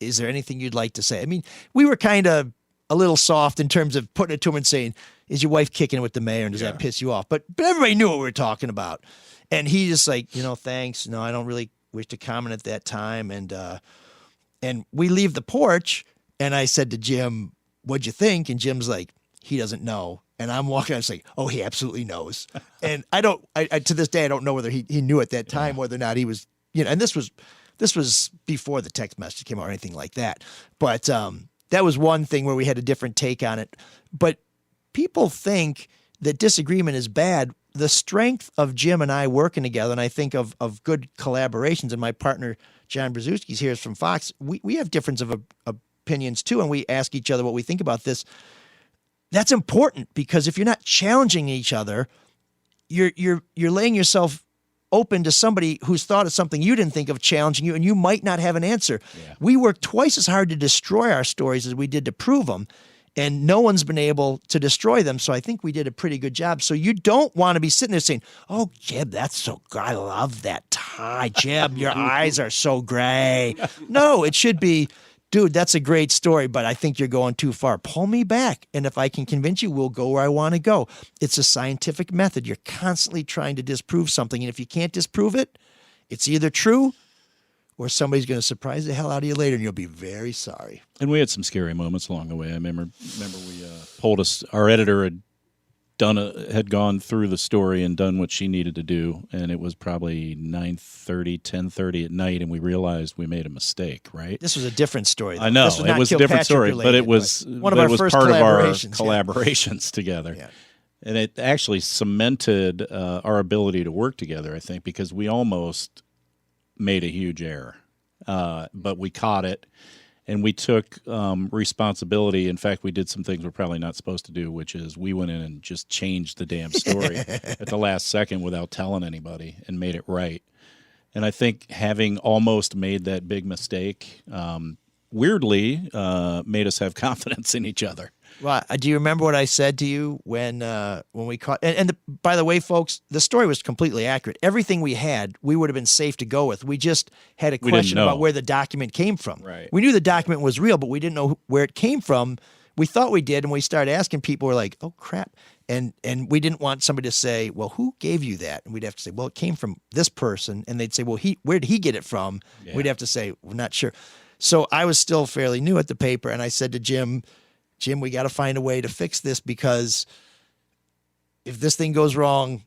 is there anything you'd like to say? I mean, we were kind of a little soft in terms of putting it to him and saying, is your wife kicking it with the mayor, and does that piss you off? But everybody knew what we were talking about. And he just like, thanks. No, I don't really wish to comment at that time. And we leave the porch, and I said to Jim, what'd you think? And Jim's like, he doesn't know. And I'm walking, I was like, oh, he absolutely knows. And I to this day, I don't know whether he knew at that time, whether or not he was, and this was before the text message came out or anything like that. But that was one thing where we had a different take on it. But people think that disagreement is bad. The strength of Jim and I working together, and I think of good collaborations, and my partner, John Brzezinski's here is from Fox. We have difference of opinions too, and we ask each other what we think about this. That's important because if you're not challenging each other, you're laying yourself open to somebody who's thought of something you didn't think of challenging you, and you might not have an answer. Yeah. We work twice as hard to destroy our stories as we did to prove them, and no one's been able to destroy them. So I think we did a pretty good job. So you don't want to be sitting there saying, oh, Jeb, that's so good. I love that tie. Jeb, your eyes are so gray. No, it should be, dude, that's a great story, but I think you're going too far. Pull me back. And if I can convince you, we'll go where I want to go. It's a scientific method. You're constantly trying to disprove something. And if you can't disprove it, it's either true or somebody's going to surprise the hell out of you later, and you'll be very sorry. And we had some scary moments along the way. I remember we pulled us. Our editor had gone through the story and done what she needed to do, and it was probably 9:30, 10:30 at night, and we realized we made a mistake. Right? This was a different story, though. I know it was a different story, related, but it was one of our first part of our collaborations together. Yeah. And it actually cemented our ability to work together, I think, because we almost made a huge error, but we caught it, and we took responsibility. In fact, we did some things we're probably not supposed to do, which is we went in and just changed the damn story at the last second without telling anybody and made it right. And I think having almost made that big mistake, weirdly, made us have confidence in each other. Well, do you remember what I said to you when we caught? By the way, folks, the story was completely accurate. Everything we had, we would have been safe to go with. We just had a question about where the document came from. Right. We knew the document was real, but we didn't know where it came from. We thought we did, and we started asking people. We're like, "Oh crap!" And we didn't want somebody to say, "Well, who gave you that?" And we'd have to say, "Well, it came from this person," and they'd say, "Well, where did he get it from?" Yeah. We'd have to say, "We're not sure." So I was still fairly new at the paper, and I said to Jim, we got to find a way to fix this, because if this thing goes wrong,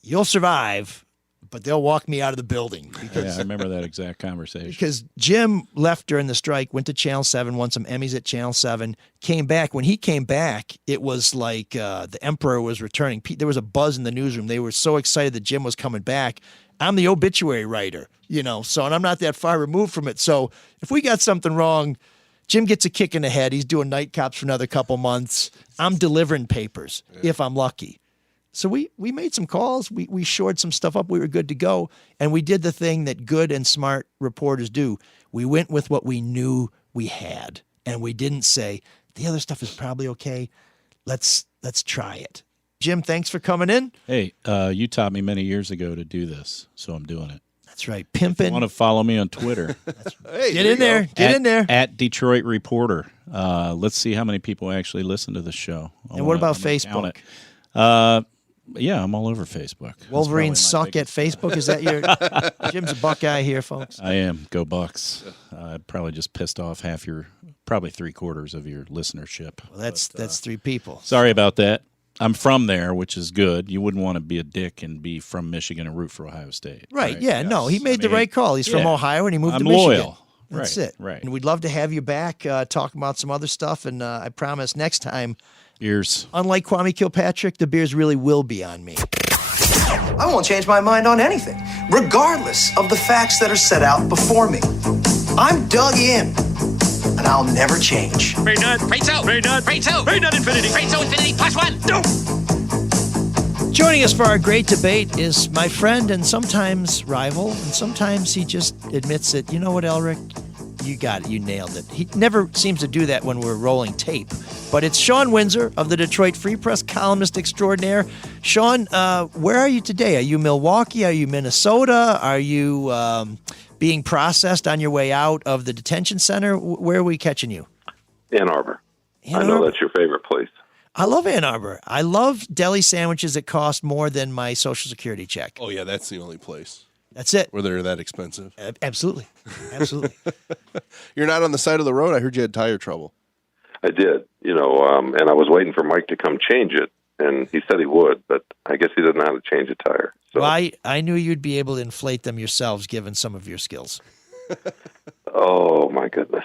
you'll survive, but they'll walk me out of the building. Yeah, I remember that exact conversation. Because Jim left during the strike, went to Channel 7, won some Emmys at Channel 7, came back. When he came back, it was like the emperor was returning. There was a buzz in the newsroom. They were so excited that Jim was coming back. I'm the obituary writer, and I'm not that far removed from it. So if we got something wrong, Jim gets a kick in the head. He's doing night cops for another couple months. I'm delivering papers if I'm lucky. So we made some calls. We shored some stuff up. We were good to go. And we did the thing that good and smart reporters do. We went with what we knew we had. And we didn't say, the other stuff is probably okay. Let's try it. Jim, thanks for coming in. Hey, you taught me many years ago to do this, so I'm doing it. That's right. Pimping. If you want to follow me on Twitter. Hey, Get in there. Get in there. At Detroit Reporter. Let's see how many people actually listen to the show. And what about Facebook? Yeah, I'm all over Facebook. Wolverines suck at Facebook. Is that your Jim's a Buckeye here, folks? I am. Go Bucks. I probably just pissed off probably 3/4 of your listenership. Well, that's 3 people. Sorry about that. I'm from there, which is good. You wouldn't want to be a dick and be from Michigan and root for Ohio State. Right. Yeah. Yes. No, he made the right call. He's from Ohio and he moved to Michigan. Loyal. That's right, it. Right. And we'd love to have you back, talking about some other stuff. And I promise next time, beers. Unlike Kwame Kilpatrick, the beers really will be on me. I won't change my mind on anything, regardless of the facts that are set out before me. I'm dug in, and I'll never change. Very nut. Very nut. Very nut infinity. Very infinity +1. No. Joining us for our great debate is my friend and sometimes rival, and sometimes he just admits it. You know what, Elric? You got it. You nailed it. He never seems to do that when we're rolling tape. But it's Sean Windsor of the Detroit Free Press, columnist extraordinaire. Sean, where are you today? Are you Milwaukee? Are you Minnesota? Are you being processed on your way out of the detention center? Where are we catching you? Ann Arbor. I know that's your favorite place. I love Ann Arbor. I love deli sandwiches that cost more than my Social Security check. Oh, yeah, that's the only place. That's it. Where they're that expensive. Absolutely. Absolutely. You're not on the side of the road? I heard you had tire trouble. I did, and I was waiting for Mike to come change it, and he said he would, but I guess he doesn't know how to change a tire. So. Well, I knew you'd be able to inflate them yourselves, given some of your skills. Oh, my goodness.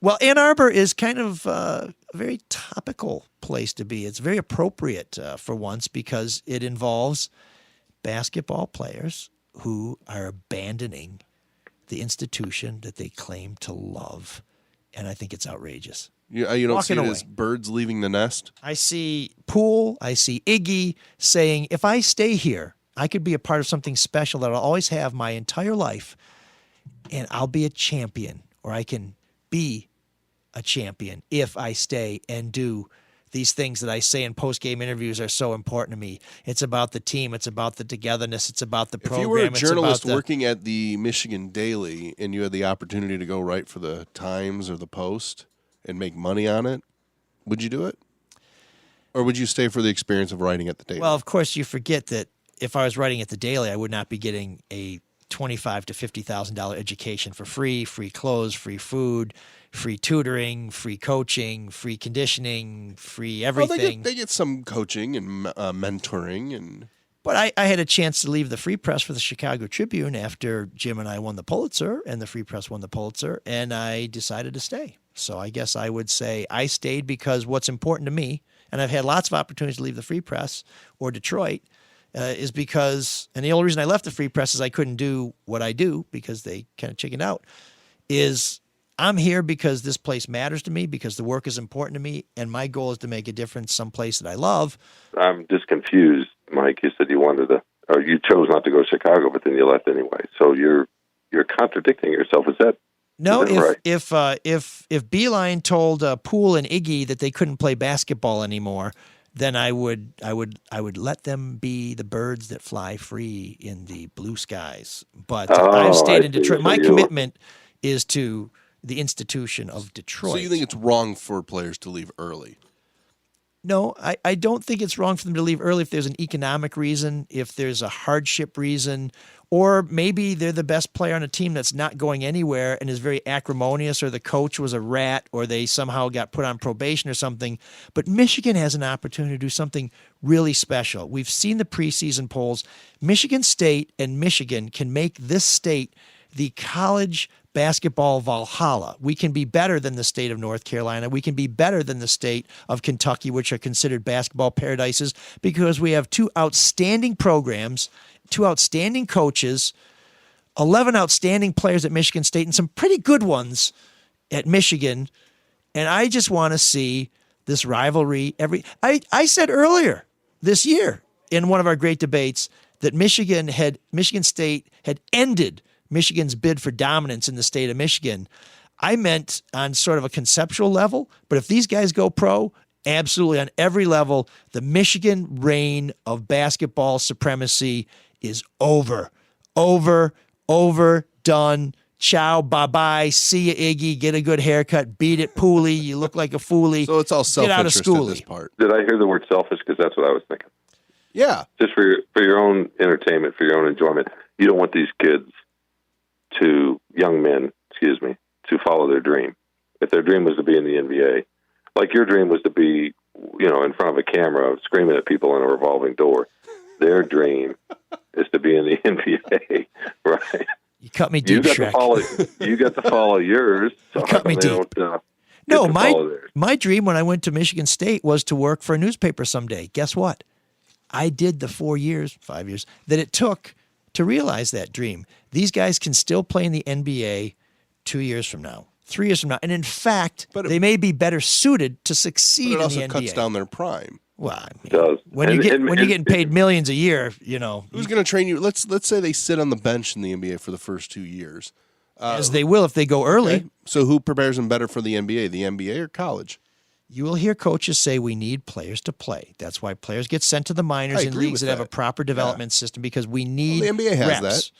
Well, Ann Arbor is kind of a very topical place to be. It's very appropriate for once because it involves basketball players who are abandoning the institution that they claim to love. And I think it's outrageous. You don't see it as birds leaving the nest? I see Poole, I see Iggy saying, if I stay here, I could be a part of something special that I'll always have my entire life, and I'll be a champion, or I can be a champion if I stay and do these things that I say in post-game interviews are so important to me. It's about the team. It's about the togetherness. It's about the program. If you were a journalist working at the Michigan Daily and you had the opportunity to go write for the Times or the Post and make money on it, would you do it? Or would you stay for the experience of writing at the Daily? Well, of course, you forget that if I was writing at the Daily, I would not be getting a $25,000 to $50,000 education for free clothes, free food, free tutoring, free coaching, free conditioning, free everything. Well, they get some coaching and mentoring. But I had a chance to leave the Free Press for the Chicago Tribune after Jim and I won the Pulitzer, and the Free Press won the Pulitzer, and I decided to stay. So I guess I would say I stayed because what's important to me, and I've had lots of opportunities to leave the Free Press or Detroit, is because, and the only reason I left the Free Press is I couldn't do what I do because they kind of chickened out, is I'm here because this place matters to me, because the work is important to me, and my goal is to make a difference someplace that I love. I'm just confused, Mike. You said you wanted to, or you chose not to go to Chicago, but then you left anyway. So you're contradicting yourself. Is that no? right? If Beeline told Poole and Iggy that they couldn't play basketball anymore, then I would let them be the birds that fly free in the blue skies. But I've stayed in Detroit. My commitment is to the institution of Detroit. So you think it's wrong for players to leave early? No, I don't think it's wrong for them to leave early if there's an economic reason, if there's a hardship reason, or maybe they're the best player on a team that's not going anywhere and is very acrimonious, or the coach was a rat, or they somehow got put on probation or something. But Michigan has an opportunity to do something really special. We've seen the preseason polls. Michigan State and Michigan can make this state the college basketball Valhalla. We can be better than the state of North Carolina. We can be better than the state of Kentucky, which are considered basketball paradises, because we have 2 outstanding programs, 2 outstanding coaches, 11 outstanding players at Michigan State, and some pretty good ones at Michigan. And I just want to see this rivalry. I said earlier this year in one of our great debates that Michigan State had ended Michigan's bid for dominance in the state of Michigan. I meant on sort of a conceptual level, but if these guys go pro, absolutely on every level, the Michigan reign of basketball supremacy is over. Done. Ciao, bye-bye, see ya, Iggy, get a good haircut, beat it, Pooley, you look like a foolie. So it's all self-interest at this part. Did I hear the word selfish? Because that's what I was thinking. Yeah. Just for your own entertainment, for your own enjoyment. You don't want these kids young men, to follow their dream. If their dream was to be in the NBA, like your dream was to be, in front of a camera screaming at people in a revolving door, their dream is to be in the NBA, right? You cut me deep, Shrek. You got to follow yours. So you cut me deep. No, my dream when I went to Michigan State was to work for a newspaper someday. Guess what? I did the 5 years that it took to realize that dream. These guys can still play in the NBA 2 years from now, 3 years from now. And in fact, they may be better suited to succeed in the NBA. But it also cuts down their prime. Well, I mean, it does. When you're getting paid millions a year, Who's going to train you? Let's say they sit on the bench in the NBA for the first 2 years. As they will if they go early. Okay. So who prepares them better for the NBA or college? You will hear coaches say we need players to play. That's why players get sent to the minors in leagues that have a proper development system, because we need the NBA has reps. that.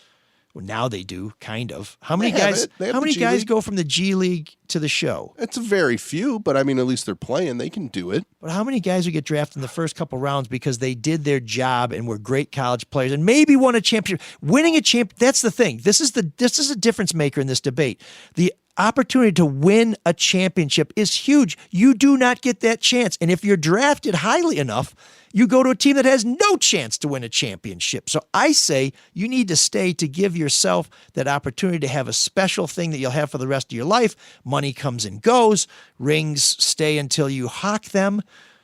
Well, now they do, kind of. How many guys go from the G League to the show? It's very few, but I mean, at least they're playing. They can do it. But how many guys who get drafted in the first couple rounds because they did their job and were great college players and maybe won a championship? Winning a champ, that's the thing. This is a difference maker in this debate. The opportunity to win a championship is huge. You do not get that chance. And if you're drafted highly enough, you go to a team that has no chance to win a championship. So I say you need to stay to give yourself that opportunity to have a special thing that you'll have for the rest of your life. Money comes and goes. Rings stay until you hawk them.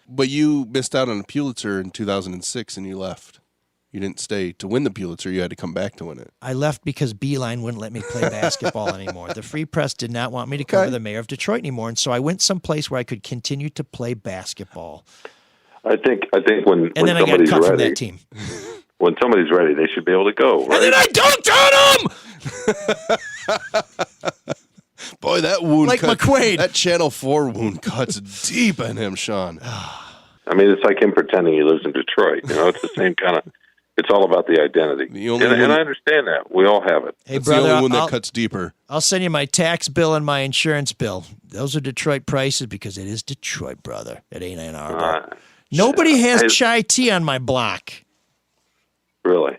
But you missed out on a Pulitzer in 2006 and you left. You didn't stay to win the Pulitzer. You had to come back to win it. I left because Beeline wouldn't let me play basketball anymore. The Free Press did not want me to cover the mayor of Detroit anymore. And so I went someplace where I could continue to play basketball. I think when then I got cut from that team. When somebody's ready, they should be able to go. Right? And then I dunked on him! Boy, that wound like McQuaid. That Channel 4 wound cuts deep in him, Sean. I mean, it's like him pretending he lives in Detroit. It's the same kind of. It's all about the identity, and I understand that. We all have it. Hey, That's brother, the only one that cuts deeper. I'll send you my tax bill and my insurance bill. Those are Detroit prices because it is Detroit, brother. It ain't Ann Arbor. Nobody has chai tea on my block. Really?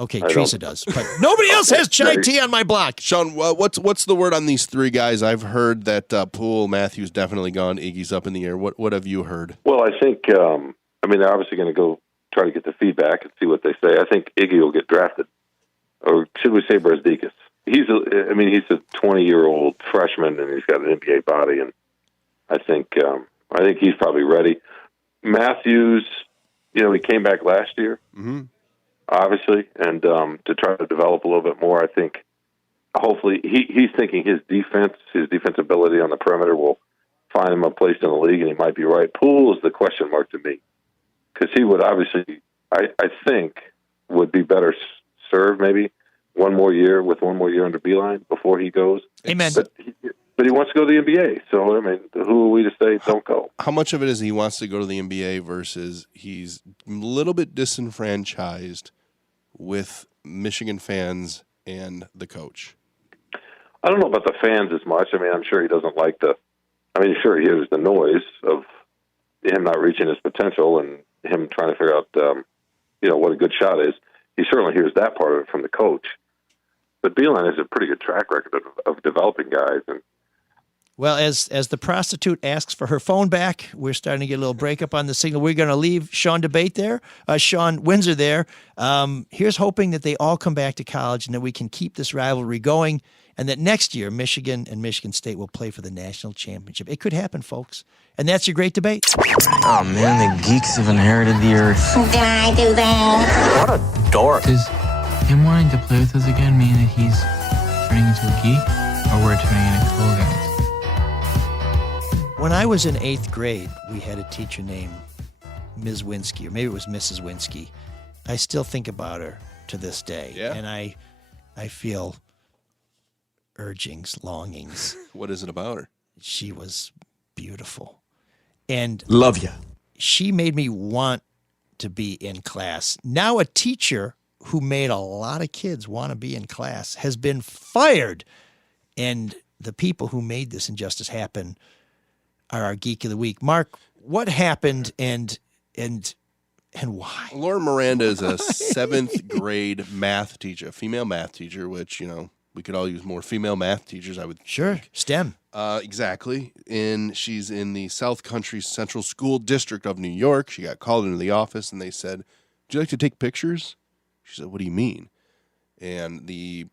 Okay, Teresa does, but nobody else has chai tea on my block. Sean, what's the word on these three guys? I've heard that Poole, Matthews definitely gone. Iggy's up in the air. What have you heard? Well, I think they're obviously going to go try to get the feedback and see what they say. I think Iggy will get drafted, or should we say Brazdeikis? He's a 20-year-old freshman and he's got an NBA body, and I think he's probably ready. Matthews, he came back last year. Mm-hmm. Obviously, and to try to develop a little bit more, I think hopefully he's thinking his defensibility on the perimeter will find him a place in the league, and he might be right. Poole is the question mark to me, because he would obviously, I think, would be better served maybe one more year under Beeline before he goes. Amen. But he wants to go to the NBA, so I mean, who are we to say don't go? How much of it is he wants to go to the NBA versus he's a little bit disenfranchised with Michigan fans and the coach? I don't know about the fans as much. I mean, I'm sure he doesn't like sure he hears the noise of him not reaching his potential and him trying to figure out, what a good shot is. He certainly hears that part of it from the coach. But Beeline has a pretty good track record of developing guys. And well, as the prostitute asks for her phone back, we're starting to get a little breakup on the signal. We're going to leave Sean Windsor there. Here's hoping that they all come back to college and that we can keep this rivalry going, and that next year Michigan and Michigan State will play for the national championship. It could happen, folks. And that's your great debate. Oh, man, the geeks have inherited the earth. Did I do that? What a dork. Does him wanting to play with us again mean that he's turning into a geek, or we're turning into cool guys? When I was in 8th grade, we had a teacher named Ms. Winsky, or maybe it was Mrs. Winsky. I still think about her to this day. Yeah. And I feel urgings, longings. What is it about her? She was beautiful. And love you. She made me want to be in class. Now a teacher who made a lot of kids want to be in class has been fired. And the people who made this injustice happen are our Geek of the Week. Marc, what happened, and And why? Lauren Miranda is a 7th grade math teacher, a female math teacher, which, we could all use more female math teachers, I would think. STEM. Exactly. And she's in the South Country Central School District of New York. She got called into the office, and they said, "Would you like to take pictures?" She said, "What do you mean?" And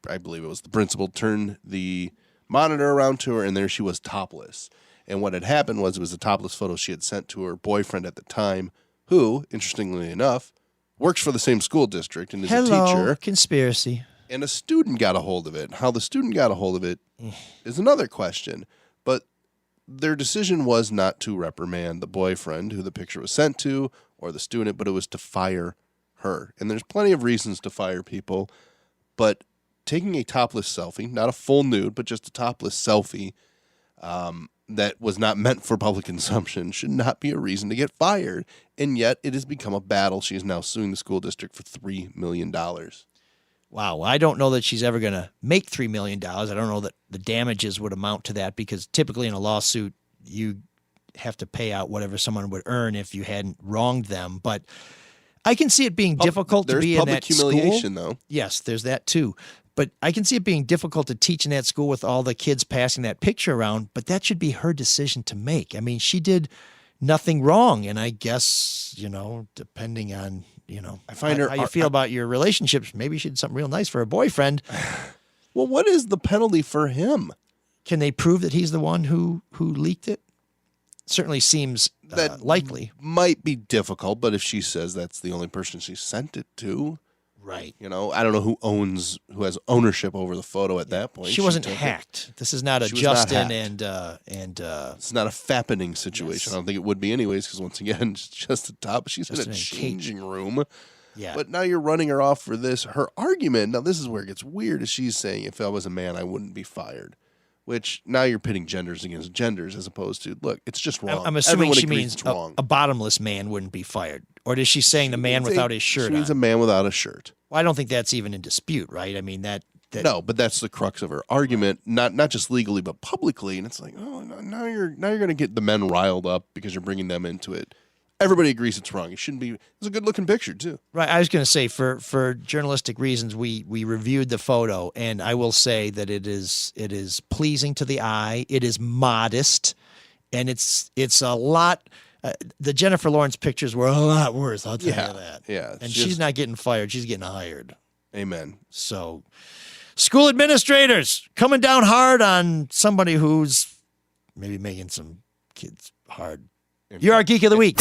I believe it was the principal, turned the monitor around to her, and there she was topless. And what had happened was it was a topless photo she had sent to her boyfriend at the time, who, interestingly enough, works for the same school district and is a teacher. Conspiracy. And a student got a hold of it. How the student got a hold of it is another question. But their decision was not to reprimand the boyfriend who the picture was sent to or the student, but it was to fire her. And there's plenty of reasons to fire people, but taking a topless selfie, not a full nude, but just a topless selfie that was not meant for public consumption should not be a reason to get fired. And yet it has become a battle. She is now suing the school district for $3 million. Wow, I don't know that she's ever going to make $3 million. I don't know that the damages would amount to that because typically in a lawsuit, you have to pay out whatever someone would earn if you hadn't wronged them. But I can see it being difficult to be in that school. There's public humiliation, though. Yes, there's that too. But I can see it being difficult to teach in that school with all the kids passing that picture around, but that should be her decision to make. I mean, she did nothing wrong, and I guess, depending on, I find how you feel about your relationships, maybe she did something real nice for her boyfriend. Well, what is the penalty for him? Can they prove that he's the one who leaked it? Certainly seems likely. Might be difficult, but if she says that's the only person she sent it to, right? I don't know who has ownership over the photo at that point. She wasn't hacked. This is not a Justin and it's not a fappening situation. Yes. I don't think it would be anyways, because once again, it's just a top. She's in a changing room. Yeah. But now you're running her off for this. Her argument, now this is where it gets weird, is she's saying if I was a man, I wouldn't be fired. Which now you're pitting genders against genders as opposed to, look, it's just wrong. I'm assuming Everyone she agrees means it's wrong. a bottomless man wouldn't be fired. Or is she saying the man without his shirt on? She means a man without a shirt. Well, I don't think that's even in dispute, right? I mean, that no, but that's the crux of her argument, not just legally, but publicly. And it's like, oh, now you're going to get the men riled up because you're bringing them into it. Everybody agrees it's wrong. It shouldn't be. It's a good-looking picture, too. Right. I was going to say, for journalistic reasons, we reviewed the photo, and I will say that it is pleasing to the eye. It is modest, and it's a lot. The Jennifer Lawrence pictures were a lot worse. I'll tell you that. Yeah. And she's not getting fired. She's getting hired. Amen. So, school administrators coming down hard on somebody who's maybe making some kids hard. You're our Geek of the Week.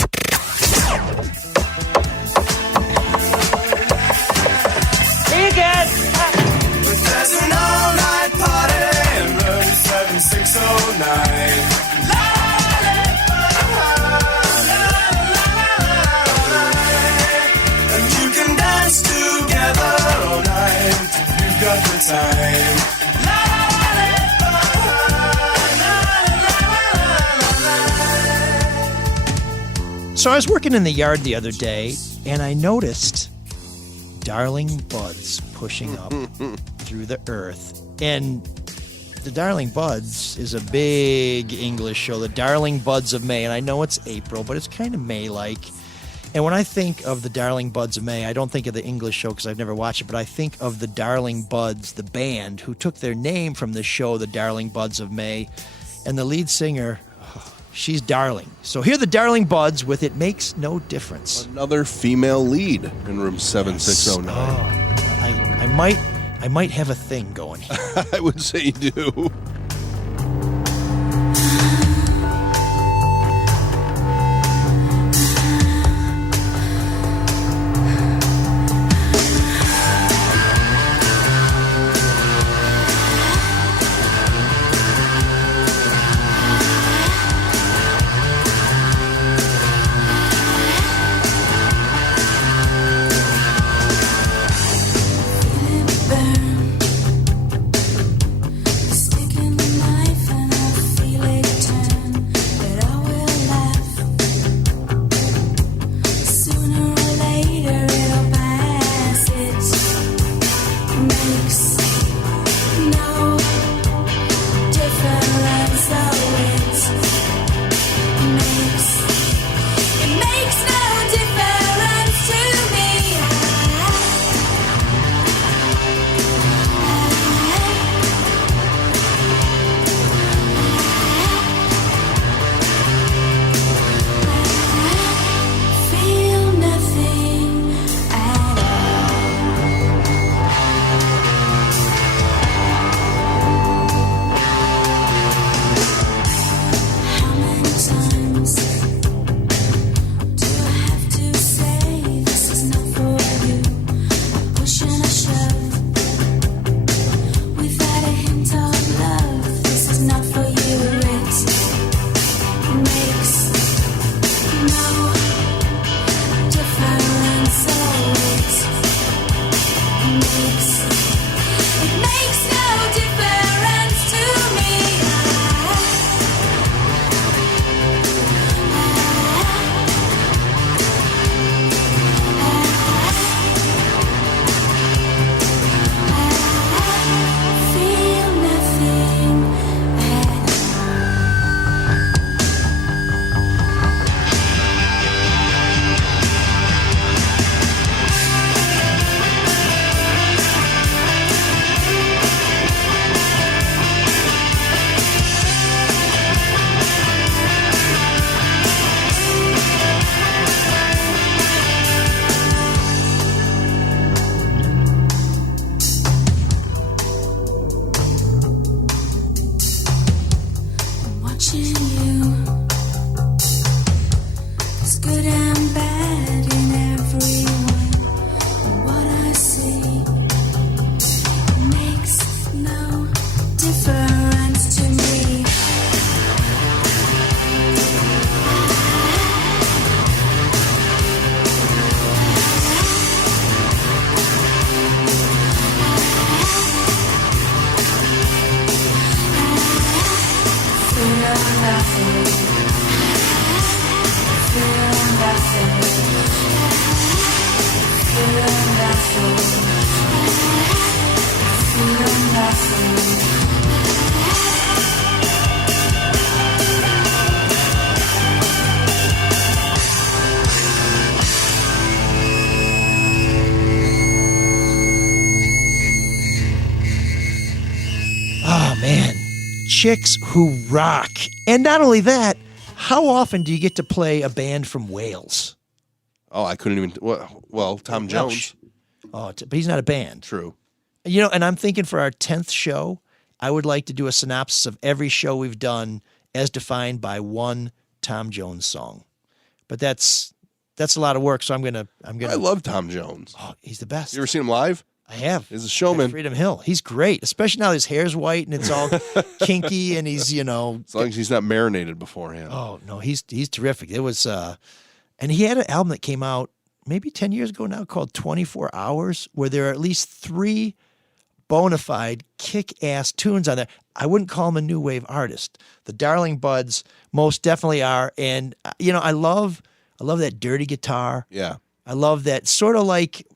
There's an all-night party in room 7609. And you can dance together all night if you've got the time. So I was working in the yard the other day, and I noticed darling buds pushing up through the earth. And the Darling Buds is a big English show, the Darling Buds of May. And I know it's April, but it's kind of May-like. And when I think of the Darling Buds of May, I don't think of the English show because I've never watched it, but I think of the Darling Buds, the band, who took their name from the show, the Darling Buds of May. And the lead singer, she's darling. So here are the Darling Buds with It Makes No Difference. Another female lead in room 7609. Yes. I might have a thing going here. I would say you do. It makes no difference. It makes no difference to me. Feel nothing at watching you. There's good and bad in everyone. What I see makes no difference to me. Feel nothing. Feel nothing. Feel nothing. Feel nothing. Oh, man. Chicks who rock. And not only that, how often do you get to play a band from Wales? Oh, I couldn't even. Well, Tom Jones. Oh, but he's not a band. True. You know, and I'm thinking for our 10th show, I would like to do a synopsis of every show we've done as defined by one Tom Jones song. But that's a lot of work, so I'm gonna. I love Tom Jones. Oh, he's the best. You ever seen him live? I have. He's a showman. At Freedom Hill. He's great, especially now his hair's white and it's all kinky and he's, As long as he's not marinated beforehand. Oh, no, he's terrific. It was and he had an album that came out maybe 10 years ago now called 24 Hours, where there are at least 3 bona fide kick-ass tunes on there. I wouldn't call him a new wave artist. The Darling Buds most definitely are, and I love that dirty guitar. Yeah. I love that sort of like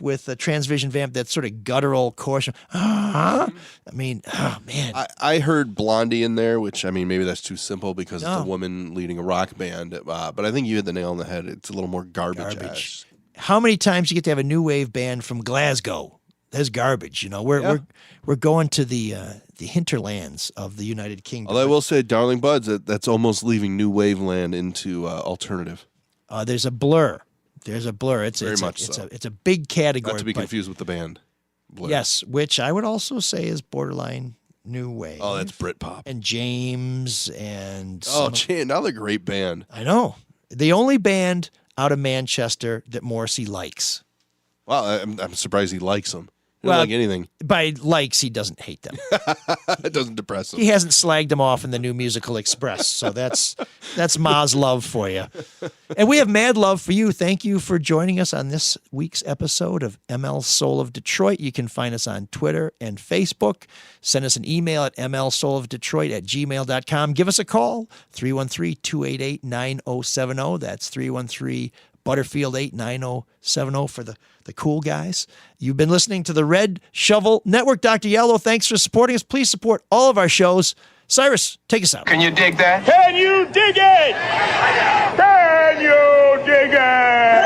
with a Transvision vamp, that sort of guttural chorus. I mean, oh man. I heard Blondie in there, which maybe that's too simple because it's a woman leading a rock band. But I think you hit the nail on the head. It's a little more garbage. How many times you get to have a new wave band from Glasgow? That's garbage. We're going to the hinterlands of the United Kingdom. Although I will say, Darling Buds, that's almost leaving new wave land into alternative. There's a blur. It's a big category. Not to be confused with the band Blur. Yes, which I would also say is borderline new wave. Oh, that's Britpop. And James and another great band. I know. The only band out of Manchester that Morrissey likes. Wow, I'm surprised he likes them. He doesn't like anything. By likes, he doesn't hate them. It doesn't depress him. He hasn't slagged them off in the New Musical Express, so that's Ma's love for you. And we have mad love for you. Thank you for joining us on this week's episode of ML Soul of Detroit. You can find us on Twitter and Facebook. Send us an email at mlsoulofdetroit@gmail.com. Give us a call, 313-288-9070. That's 313 Butterfield 89070 for the cool guys. You've been listening to the Red Shovel Network. Dr. Yellow, thanks for supporting us. Please support all of our shows. Cyrus, take us out. Can you dig that? Can you dig it? Can you dig it?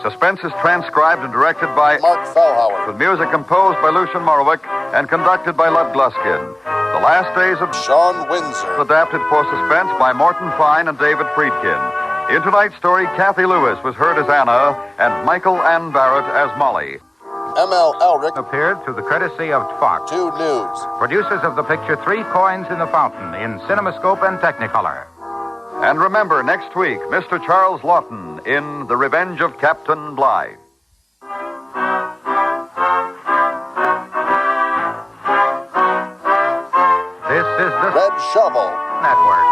Suspense is transcribed and directed by Marc Fellhauer, with music composed by Lucian Morowick and conducted by Lud Gluskin. The Last Days of Sean Windsor, adapted for Suspense by Morton Fine and David Friedkin. In tonight's story, Kathy Lewis was heard as Anna and Michael Ann Barrett as Molly. M.L. Elric appeared through the courtesy of Fox. 2 News, Producers of the picture Three Coins in the Fountain in CinemaScope and Technicolor. And remember, next week, Mr. Charles Lawton in The Revenge of Captain Bligh. This is the Red Shovel Network.